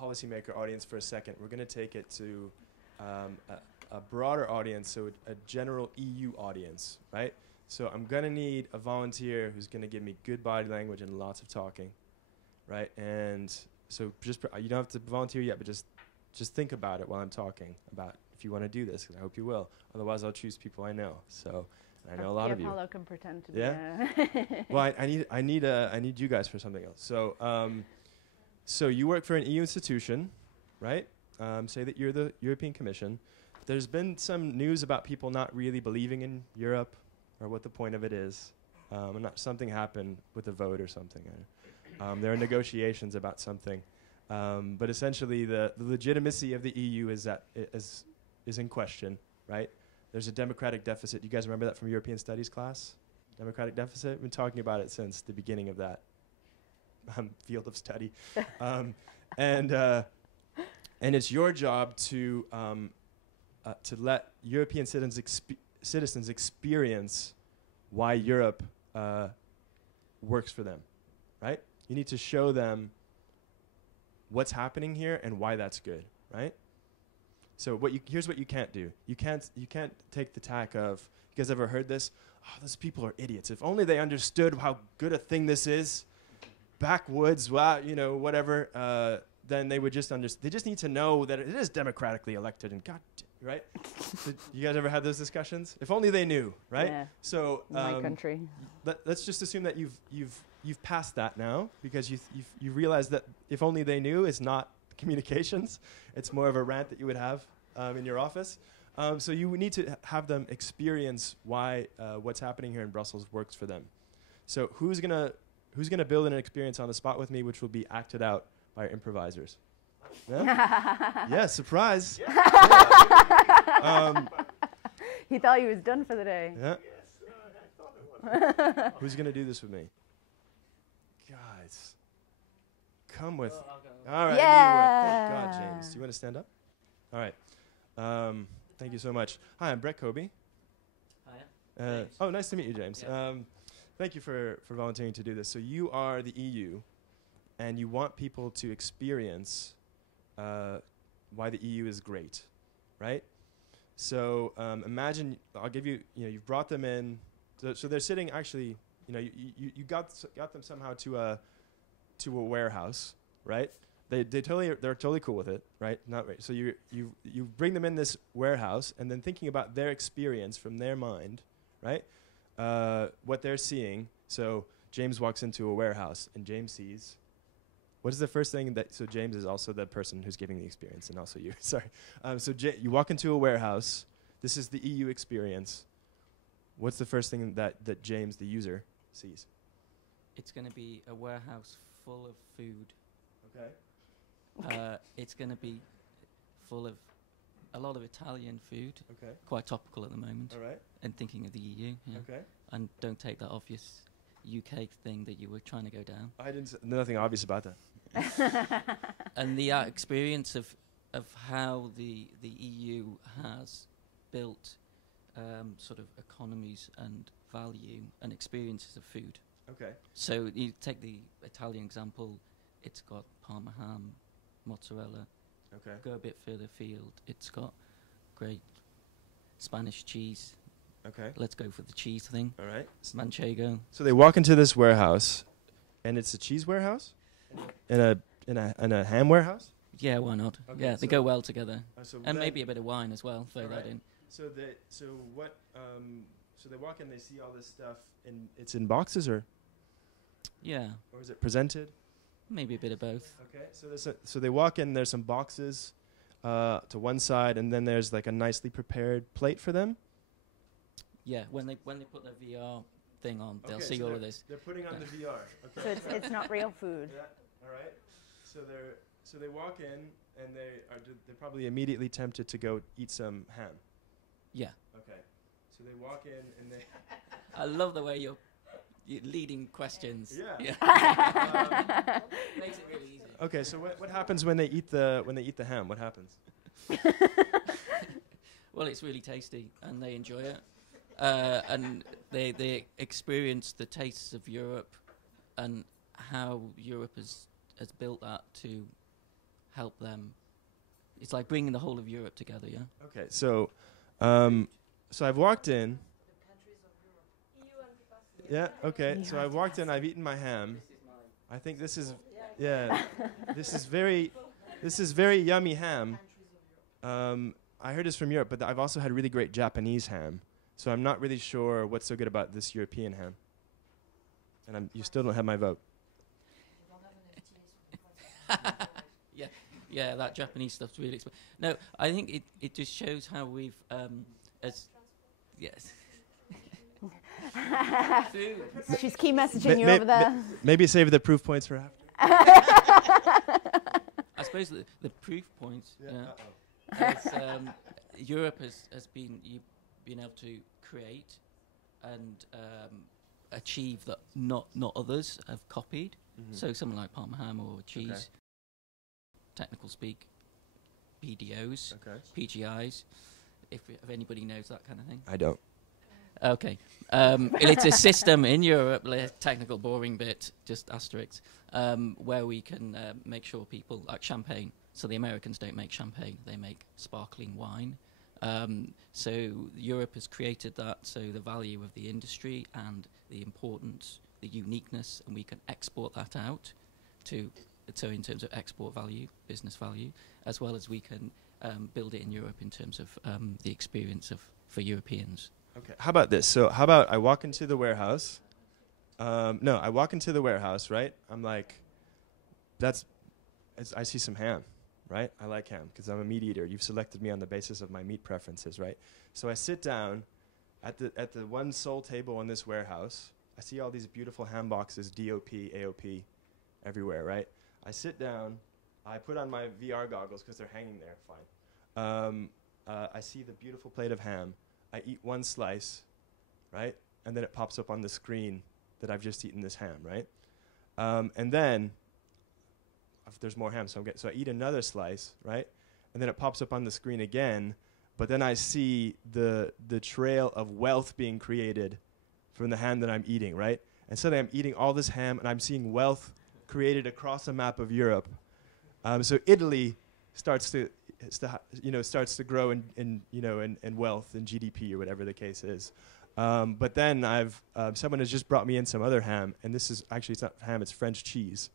policymaker audience for a second. We're going to take it to a broader audience, so a general EU audience, right? So I'm going to need a volunteer who's going to give me good body language and lots of talking, right? And so just you don't have to volunteer yet, but just think about it while I'm talking about if you want to do this, because I hope you will. Otherwise, I'll choose people I know. So I know a lot of you. Apollo can pretend to be. Yeah. Well, I need you guys for something else. So so you work for an EU institution, right? Say that you're the European Commission. there's been some news about people not really believing in Europe or what the point of it is. Something happened with a vote or something. There are negotiations about something. But essentially, the legitimacy of the EU is in question, right? There's a democratic deficit. You guys remember that from European Studies class? Democratic deficit? We've been talking about it since the beginning of that field of study. And it's your job to let European citizens experience why Europe works for them, right? You need to show them what's happening here and why that's good, right? So here's what you can't do. You can't take the tack of, you guys ever heard this? Oh, those people are idiots. If only they understood how good a thing this is, backwoods, whatever, then they would just understand. They just need to know that it is democratically elected and right? You guys ever had those discussions? If only they knew, right? Yeah. So my country. Let's just assume that you've passed that now, because you realize that if only they knew is not communications. It's more of a rant that you would have in your office. So you need to have them experience why what's happening here in Brussels works for them. So who's gonna build an experience on the spot with me, which will be acted out by our improvisers? Yeah, yeah, surprise. Yeah. He thought he was done for the day. Yeah. Who's gonna do this with me? Guys, come with. All right. Yeah. Thank God, James. Do you want to stand up? All right. Thank you so much. Hi, I'm Brett Kobe. Hiya. Oh, nice to meet you, James. Yeah. Thank you for volunteering to do this. So you are the EU, and you want people to experience why the EU is great, right? So imagine, I'll give you, you've brought them in. So they're sitting actually, you got them somehow to a warehouse, right? They're totally cool with it, right? Not right. So you bring them in this warehouse, and then thinking about their experience from their mind, right? What they're seeing. So James walks into a warehouse, and James sees. What is the first thing that? So James is also the person who's giving the experience, and also you. Sorry. So you walk into a warehouse. This is the EU experience. What's the first thing that James, the user, sees? It's going to be a warehouse full of food. Okay. It's going to be full of a lot of Italian food. Okay. Quite topical at the moment. All right. And thinking of the EU. Yeah. Okay. And don't take that obvious UK thing that you were trying to go down. I didn't. Nothing obvious about that. And the experience of how the EU has built sort of economies and value and experiences of food. Okay. So you take the Italian example, it's got Parma ham, mozzarella. Okay. Go a bit further afield, it's got great Spanish cheese. Okay. Let's go for the cheese thing. All right. Manchego. So they walk into this warehouse, and it's a cheese warehouse, and a ham warehouse. Yeah, why not? Okay, Yeah, they go well together, so and maybe a bit of wine as well. Throw that in. So they walk in, they see all this stuff, and it's in boxes, or Yeah. Or is it presented? Maybe a bit of both. Okay, so they walk in. There's some boxes to one side, and then there's like a nicely prepared plate for them. Yeah, when they put their VR thing on, they'll Okay, see so all of this. They're putting on the VR. Okay. So it's not real food. Yeah. All right. So they walk in, and they're probably immediately tempted to go eat some ham. Yeah. Okay. So they walk in, and they. I love the way you're leading questions. Yeah. Makes it really easy. Okay, so what happens when they eat the ham? What happens? Well, it's really tasty, and they enjoy it, and they experience the tastes of Europe, and how Europe has built that to help them. It's like bringing the whole of Europe together. Yeah. Okay, so I've walked in. Yeah. Okay. So I've walked in. I've eaten my ham. I think this is, this is very yummy ham. I heard it's from Europe, but I've also had really great Japanese ham. So I'm not really sure what's so good about this European ham. And you still don't have my vote. Yeah. Yeah, that Japanese stuff's really expensive. No, I think it just shows how we've as yes. She's key messaging you over there. Maybe save the proof points for after. I suppose the proof points. Europe has been able to create and achieve that not others have copied. So something like Parma ham or cheese, technical speak, BDOs, PGIs. If anybody knows that kind of thing. I don't. Okay. It's a system in Europe, technical boring bit, just asterisks, where we can make sure people, like champagne, so the Americans don't make champagne, they make sparkling wine. So Europe has created that, so the value of the industry and the importance, the uniqueness, and we can export that out so in terms of export value, business value, as well as we can build it in Europe in terms of the experience for Europeans. Okay, how about this? So how about I walk into the warehouse. I walk into the warehouse, right? I'm like, I see some ham, right? I like ham because I'm a meat eater. You've selected me on the basis of my meat preferences, right? So I sit down at the one sole table in this warehouse. I see all these beautiful ham boxes, DOP, AOP, everywhere, right? I sit down. I put on my VR goggles because they're hanging there, fine. I see the beautiful plate of ham. I eat one slice, right? And then it pops up on the screen that I've just eaten this ham, right? And then, if there's more ham, so I eat another slice, right? And then it pops up on the screen again, but then I see the trail of wealth being created from the ham that I'm eating, right? And suddenly I'm eating all this ham, and I'm seeing wealth created across a map of Europe. So Italy starts to grow in wealth and GDP or whatever the case is. But then someone has just brought me in some other ham, and this is actually, it's not ham, it's French cheese,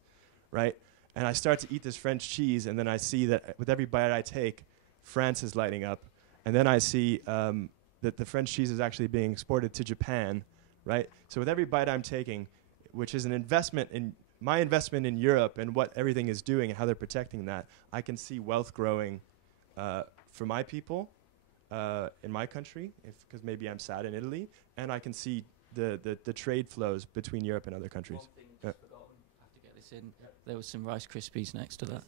right? And I start to eat this French cheese, and then I see that with every bite I take, France is lighting up. And then I see that the French cheese is actually being exported to Japan, right? So with every bite I'm taking, which is my investment in Europe and what everything is doing and how they're protecting that, I can see wealth growing for my people in my country, because maybe I'm sad in Italy, and I can see the trade flows between Europe and other countries. One thing just forgotten, I have to get this in. There was some Rice Krispies next to that.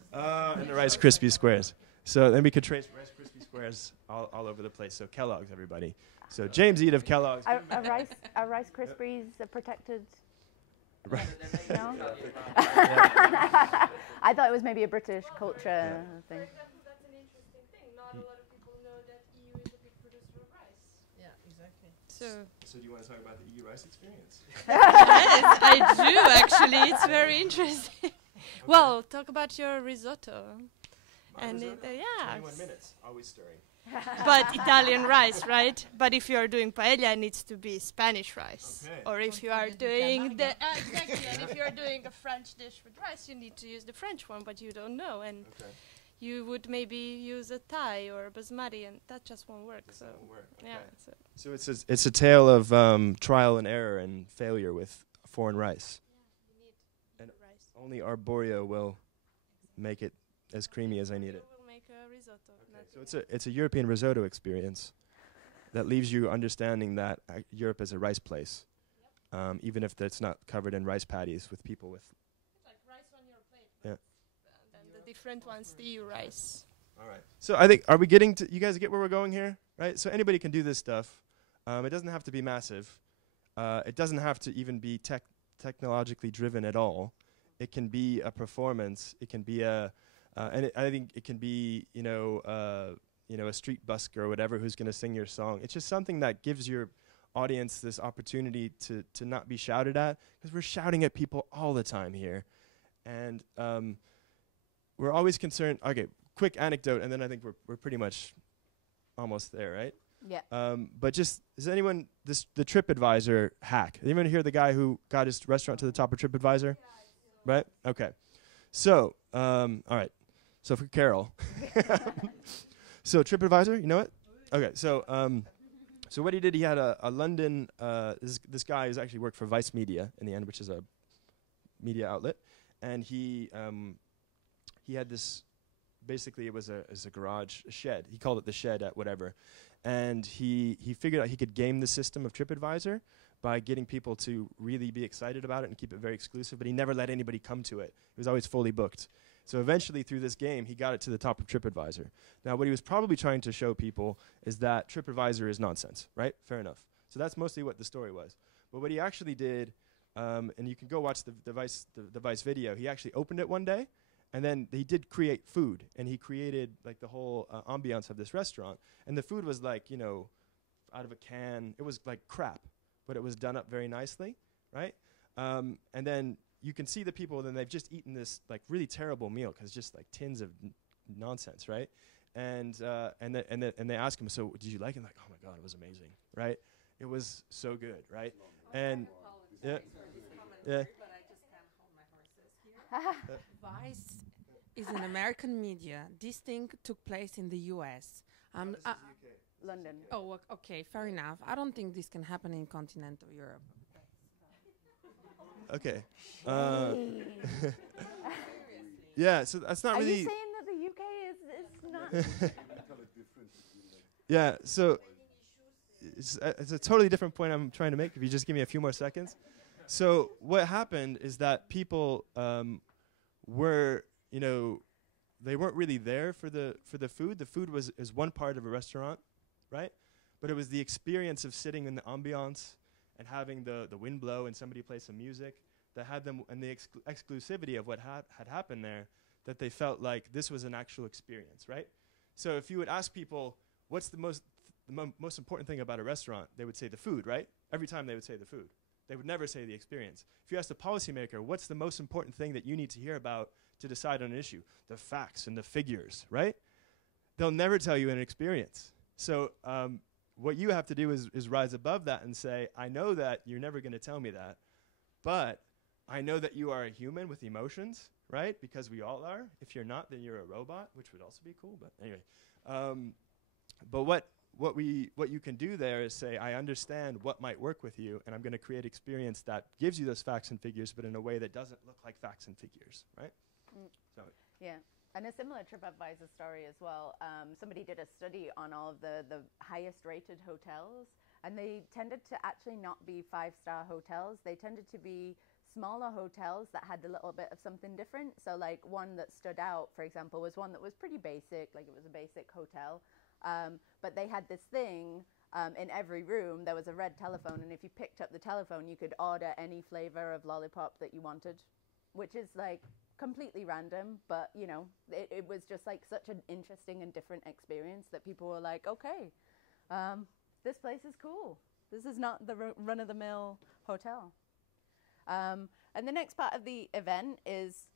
And the Rice Krispie squares. So then we could trace Rice Krispie squares all over the place. So Kellogg's, everybody. So James Eade of Kellogg's. Are Rice Krispies protected? Right. No? I thought it was maybe a British culture thing. For example, that's an interesting thing. Not a lot of people know that EU is a big producer of rice. Yeah, exactly. So do you want to talk about the EU rice experience? Yes, I do actually. It's very interesting. Well, talk about your risotto. And risotto? 21 minutes, always stirring. But Italian rice, right? But if you are doing paella, it needs to be Spanish rice. Okay. Or if you are doing exactly, and if you are doing a French dish with rice, you need to use the French one, but you don't know, and you would maybe use a Thai or a basmati, and that just won't work. That won't work. Okay. Yeah. So it's a tale of trial and error and failure with foreign rice. Yeah, you need and rice. Only Arborio will make it as creamy as I need it. We'll make a risotto. Okay. So it's a European risotto experience that leaves you understanding that Europe is a rice place, even if it's not covered in rice patties with people with. It's like rice on your plate. Yeah. Then the different ones, the EU rice. All right. So I think, are we getting to, you guys get where we're going here? Right? So anybody can do this stuff. It doesn't have to be massive. It doesn't have to even be technologically driven at all. It can be a performance. It can be and I think it can be, a street busker or whatever who's going to sing your song. It's just something that gives your audience this opportunity to not be shouted at, because we're shouting at people all the time here. And we're always concerned. Okay, quick anecdote, and then I think we're pretty much almost there, right? Yeah. But just, is anyone, the TripAdvisor hack? Anyone hear the guy who got his restaurant to the top of TripAdvisor? Right? Okay. So, all right. So for Carol. So TripAdvisor, you know it? Okay. So what he did, he had a London, this guy who's actually worked for Vice Media in the end, which is a media outlet. And he had this basically it was a garage, a shed. He called it the shed at whatever. And he figured out he could game the system of TripAdvisor by getting people to really be excited about it and keep it very exclusive, but he never let anybody come to it. It was always fully booked. So eventually through this game, he got it to the top of TripAdvisor. Now what he was probably trying to show people is that TripAdvisor is nonsense, right? Fair enough. So that's mostly what the story was. But what he actually did, and you can go watch the Vice video, he actually opened it one day, and then he did create food, and he created like the whole ambiance of this restaurant. And the food was like, you know, out of a can. It was like crap, but it was done up very nicely, right? And then you can see the people, then they've just eaten this like really terrible meal because just like tins of nonsense, right? And they ask him, so did you like it? Like, oh my God, it was amazing, right? It was so good, right? And yeah, yeah. Vice is an American media. This thing took place in the U.S. London. Oh, okay, fair enough. I don't think this can happen in continental Europe. Okay. Yeah, so that's not really. Are you saying that the UK is not? Yeah, so it's a totally different point I'm trying to make. If you just give me a few more seconds. So what happened is that people were, you know, they weren't really there for the food. The food is one part of a restaurant, right? But it was the experience of sitting in the ambiance and having the wind blow and somebody play some music that had them, and the exclusivity of what had happened there, that they felt like this was an actual experience, right? So if you would ask people, what's the most important thing about a restaurant, they would say the food, right? Every time they would say the food. They would never say the experience. If you ask the policymaker, what's the most important thing that you need to hear about to decide on an issue? The facts and the figures, right? They'll never tell you an experience. So what you have to do is rise above that and say, I know that you're never going to tell me that, but I know that you are a human with emotions, right? Because we all are. If you're not, then you're a robot, which would also be cool, but anyway. But what you can do there is say, I understand what might work with you, and I'm going to create experience that gives you those facts and figures, but in a way that doesn't look like facts and figures, right? So yeah, and a similar TripAdvisor story as well. Somebody did a study on all of the highest rated hotels, and they tended to actually not be 5-star hotels. They tended to be smaller hotels that had a little bit of something different. So like one that stood out, for example, was one that was pretty basic, like it was a basic hotel. But they had this thing in every room. There was a red telephone, and if you picked up the telephone, you could order any flavor of lollipop that you wanted, which is like completely random, but you know, it was just like such an interesting and different experience that people were like, okay, this place is cool. This is not the run-of-the-mill hotel. And the next part of the event is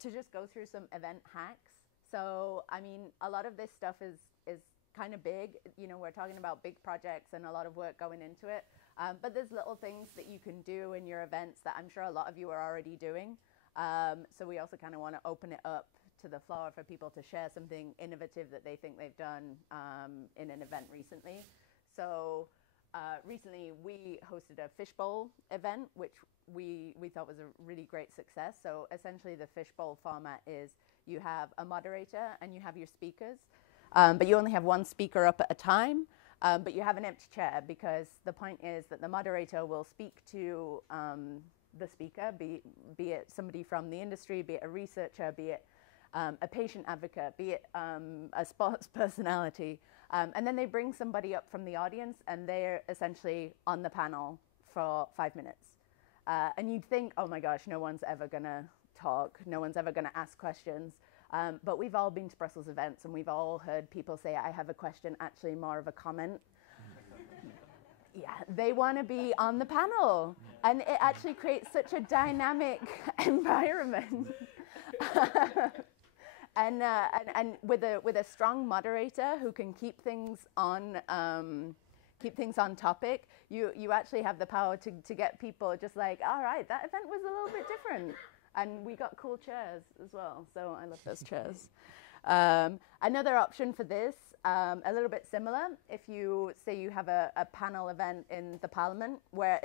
to just go through some event hacks. So, I mean, a lot of this stuff is kind of big. You know, we're talking about big projects and a lot of work going into it. But there's little things that you can do in your events that I'm sure a lot of you are already doing. So we also kind of want to open it up to the floor for people to share something innovative that they think they've done in an event recently. So recently we hosted a fishbowl event, which we thought was a really great success. So essentially the fishbowl format is you have a moderator and you have your speakers, but you only have one speaker up at a time, but you have an empty chair, because the point is that the moderator will speak to the speaker, be it somebody from the industry, be it a researcher, be it a patient advocate, be it a sports personality, and then they bring somebody up from the audience and they're essentially on the panel for 5 minutes. And you'd think, oh my gosh, no one's ever gonna talk, no one's ever gonna ask questions, but we've all been to Brussels events and we've all heard people say, I have a question, actually more of a comment. Yeah, they want to be on the panel, and it actually creates such a dynamic environment. And with a strong moderator who can keep things on topic, you actually have the power to get people just like, all right, that event was a little bit different, and we got cool chairs as well. So I love those chairs. Another option for this, a little bit similar, if you say you have a panel event in the Parliament where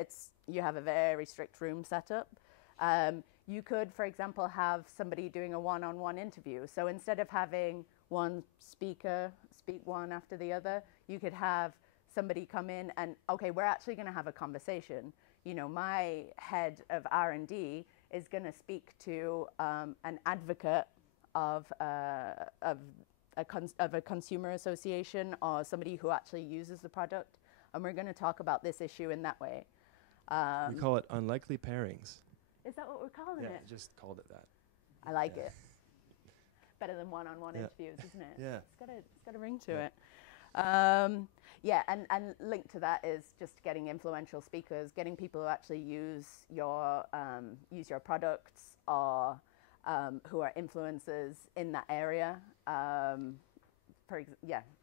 you have a very strict room set up, You could, for example, have somebody doing a one-on-one interview. So instead of having one speaker speak one after the other, you could have somebody come in and, okay, we're actually going to have a conversation. You know, my head of R&D is going to speak to an advocate of a consumer association or somebody who actually uses the product, and we're going to talk about this issue in that way. We call it unlikely pairings. Is that what we're calling it? Yeah, just called it that. I like it. Better than one-on-one interviews, isn't it? Yeah. It's got a ring to it. Yeah, and linked to that is just getting influential speakers, getting people who actually use your products or who are influencers in that area.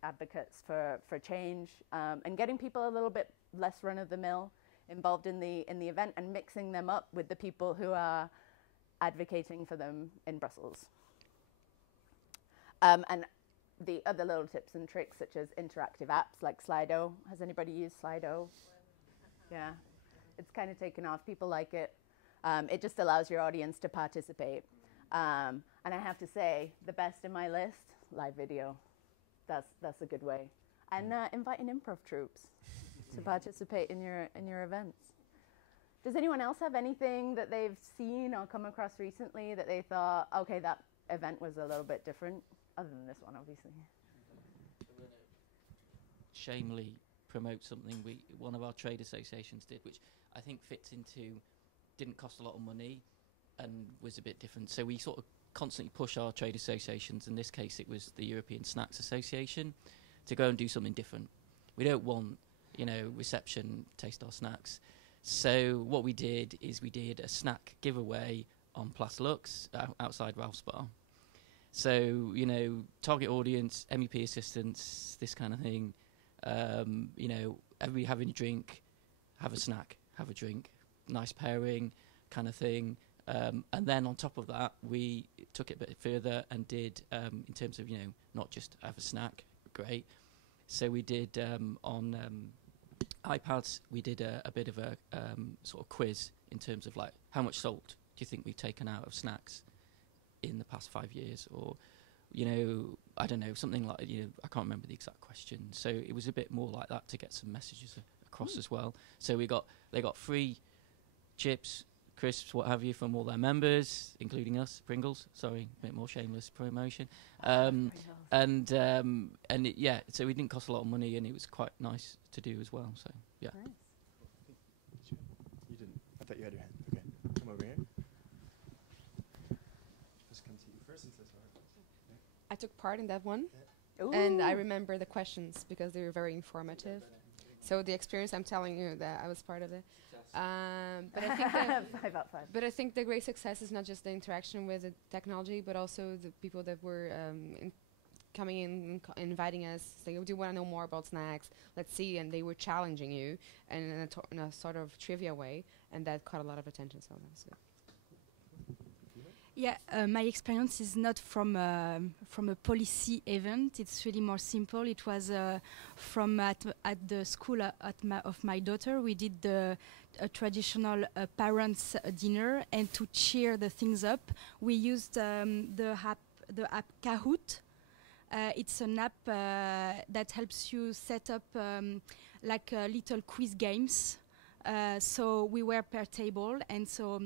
Advocates for change, and getting people a little bit less run-of-the-mill involved in the event and mixing them up with the people who are advocating for them in Brussels. And the other little tips and tricks, such as interactive apps like Slido. Has anybody used Slido? Yeah, it's kind of taken off. People like it. It just allows your audience to participate. And I have to say, the best in my list, live video. That's a good way. And inviting improv troops to participate in your events. Does anyone else have anything that they've seen or come across recently that they thought, okay, that event was a little bit different, other than this one, obviously? Shamelessly promote something one of our trade associations did, which I think fits into, didn't cost a lot of money and was a bit different. So we sort of constantly push our trade associations, in this case it was the European Snacks Association, to go and do something different. We don't want, reception, taste our snacks. So what we did is we did a snack giveaway on Place Lux outside Ralph's Bar. So, target audience, MEP assistants, this kind of thing. Everybody having a drink, have a snack, have a drink, nice pairing kind of thing. And then on top of that, we took it a bit further and did, in terms of, not just have a snack, great. So we did on iPads, we did a bit of a sort of quiz in terms of like, how much salt do you think we've taken out of snacks in the past 5 years? Or, I don't know, something like, I can't remember the exact question. So it was a bit more like that to get some messages across as well. So they got free chips, crisps, what have you, from all their members, including us, Pringles. Sorry, a bit more shameless promotion. So it didn't cost a lot of money, and it was quite nice to do as well. So yeah. Nice. You didn't. I thought you had your hand. Okay, come over here. Just come to you first and say sorry. I took part in that one, Ooh. and I remember the questions because they were very informative. So the experience, I'm telling you that I was part of it. But I think that 5 out of 5. But I think the great success is not just the interaction with the technology, but also the people that were coming in, inviting us, saying, "Do you want to know more about snacks? Let's see." And they were challenging you, and in a sort of trivia way, and that caught a lot of attention. So that was good. Yeah, my experience is not from a policy event. It's really more simple. It was from at the school of my daughter. We did a traditional parents' dinner, and to cheer the things up, we used the app Kahoot. It's an app that helps you set up like little quiz games. So we were per table, and so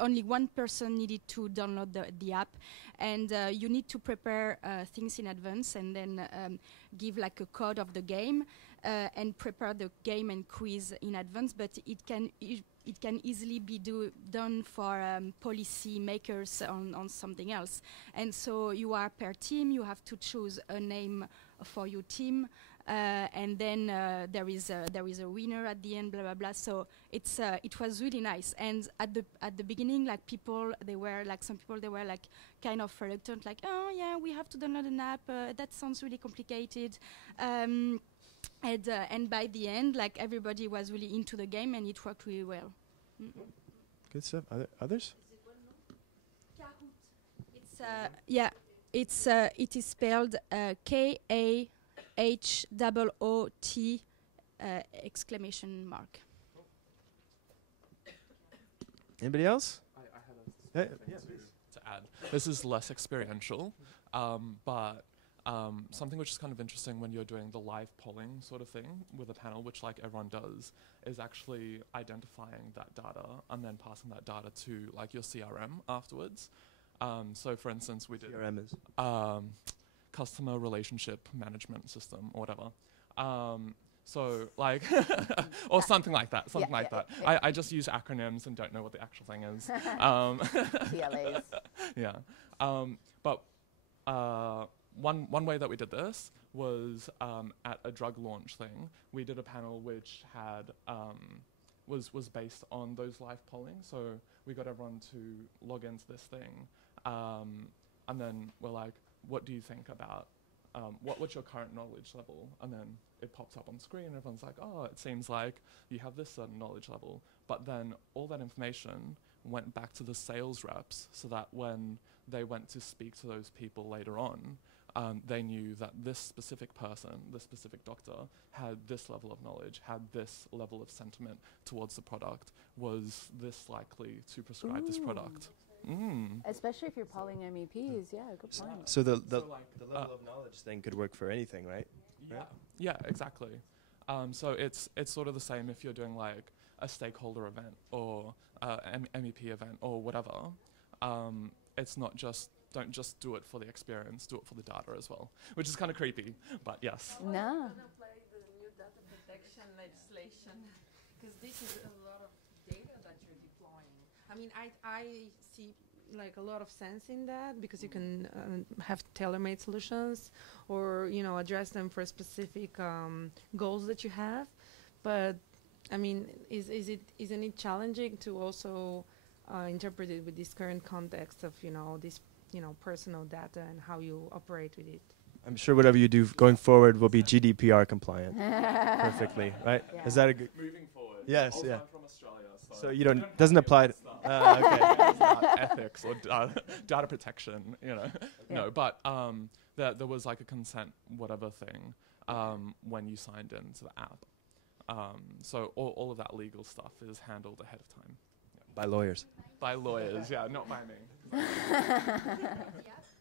only one person needed to download the app, and you need to prepare things in advance, and then give like a code of the game, and prepare the game and quiz in advance. But it can easily be done for policy makers on something else. And so you are per team. You have to choose a name for your team. And then there is a winner at the end, blah blah blah. So it was really nice. And at the beginning, like some people they were like kind of reluctant, like, oh yeah, we have to download an app. That sounds really complicated. And by the end, like everybody was really into the game, and it worked really well. Good stuff. Others? It's it is spelled KAHOOT exclamation mark. Anybody else? I had Yeah, to add. This is less experiential, but something which is kind of interesting when you're doing the live polling sort of thing with a panel, which like everyone does, is actually identifying that data and then passing that data to like your CRM afterwards. So for instance, we did CRM is? customer relationship management system or whatever. So like, or something like that, something like that. I just use acronyms and don't know what the actual thing is. CLAs. Yeah. But one way that we did this was at a drug launch thing. We did a panel which had was based on those live polling. So we got everyone to log into this thing, and then we're like, what do you think about what's your current knowledge level? And then it pops up on screen and everyone's like, oh, it seems like you have this certain knowledge level. But then all that information went back to the sales reps so that when they went to speak to those people later on, they knew that this specific person, this specific doctor, had this level of knowledge, had this level of sentiment towards the product, was this likely to prescribe this product. Especially if you're polling MEPs, yeah, good point. So the level of knowledge thing could work for anything, right? Yeah, exactly. So it's sort of the same if you're doing like a stakeholder event or MEP event or whatever. It's not just, don't just do it for the experience, do it for the data as well, which is kind of creepy, but yes. No. I'm going to apply the new data protection legislation because this is a lot of data that you're deploying. I mean, I see like a lot of sense in that because you can have tailor-made solutions or, you know, address them for specific goals that you have. But I mean, isn't it challenging to also interpret it with this current context of, you know, this, you know, personal data and how you operate with it? I'm sure whatever you do going forward will be GDPR compliant perfectly, right? Yeah. Is that a good? Moving forward. Yes, also, yeah. I'm from Australia, so you don't doesn't apply to. Okay. It's not ethics or data protection, you know. Yeah. No, but there was like a consent whatever thing when you signed into the app. So all of that legal stuff is handled ahead of time. By lawyers. By lawyers, yeah, not by me.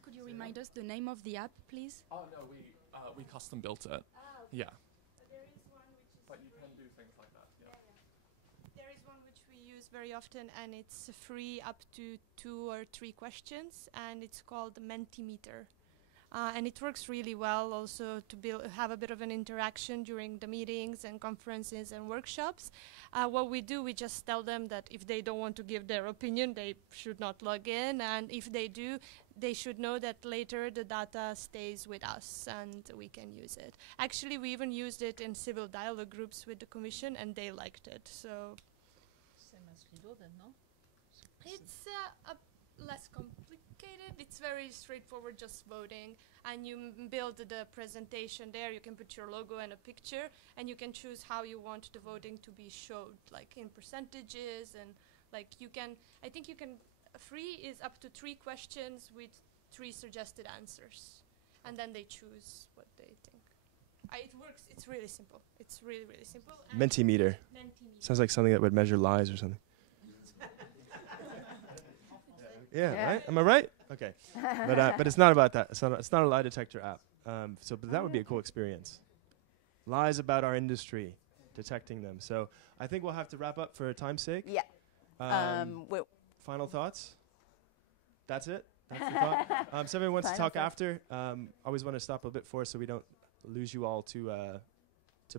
Could you remind us the name of the app, please? Oh no, we custom built it. Yeah. There is one which is But you can do things like that. Yeah. There is one which we use very often, and it's free up to 2 or 3 questions, and it's called the Mentimeter. And it works really well also to have a bit of an interaction during the meetings and conferences and workshops. What we do, we just tell them that if they don't want to give their opinion, they should not log in. And if they do, they should know that later the data stays with us and we can use it. Actually, we even used it in civil dialogue groups with the Commission, and they liked it. So Same as Lido then, no? it's less complicated. It's very straightforward, just voting, and you build the presentation there. You can put your logo and a picture, and you can choose how you want the voting to be showed, like in percentages, and like you can, I think you can, free is up to 3 questions with 3 suggested answers, and then they choose what they think. It works. It's really simple. It's really, really simple. Mentimeter. Mentimeter. Sounds like something that would measure lies or something. Yeah, right? Am I right? Okay. But it's not about that. It's not a lie detector app. But that would be a cool experience. Lies about our industry, detecting them. So I think we'll have to wrap up for time's sake. Yeah. Final thoughts? That's it? That's the thought? So everyone wants to Final talk thoughts. after. Always want to stop a bit for so we don't lose you all to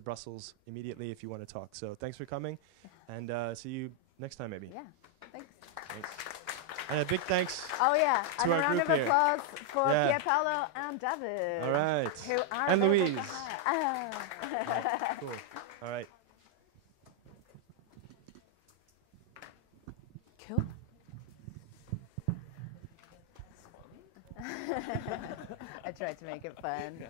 Brussels immediately if you want to talk. So thanks for coming, and see you next time maybe. Yeah, thanks. Thanks. And a big thanks. Oh yeah, to and a our round group of here. applause for Yeah. Pierre Paolo and David. All right. Who are And available Louise. to hire. Cool. All right. Cool. I tried to make it fun.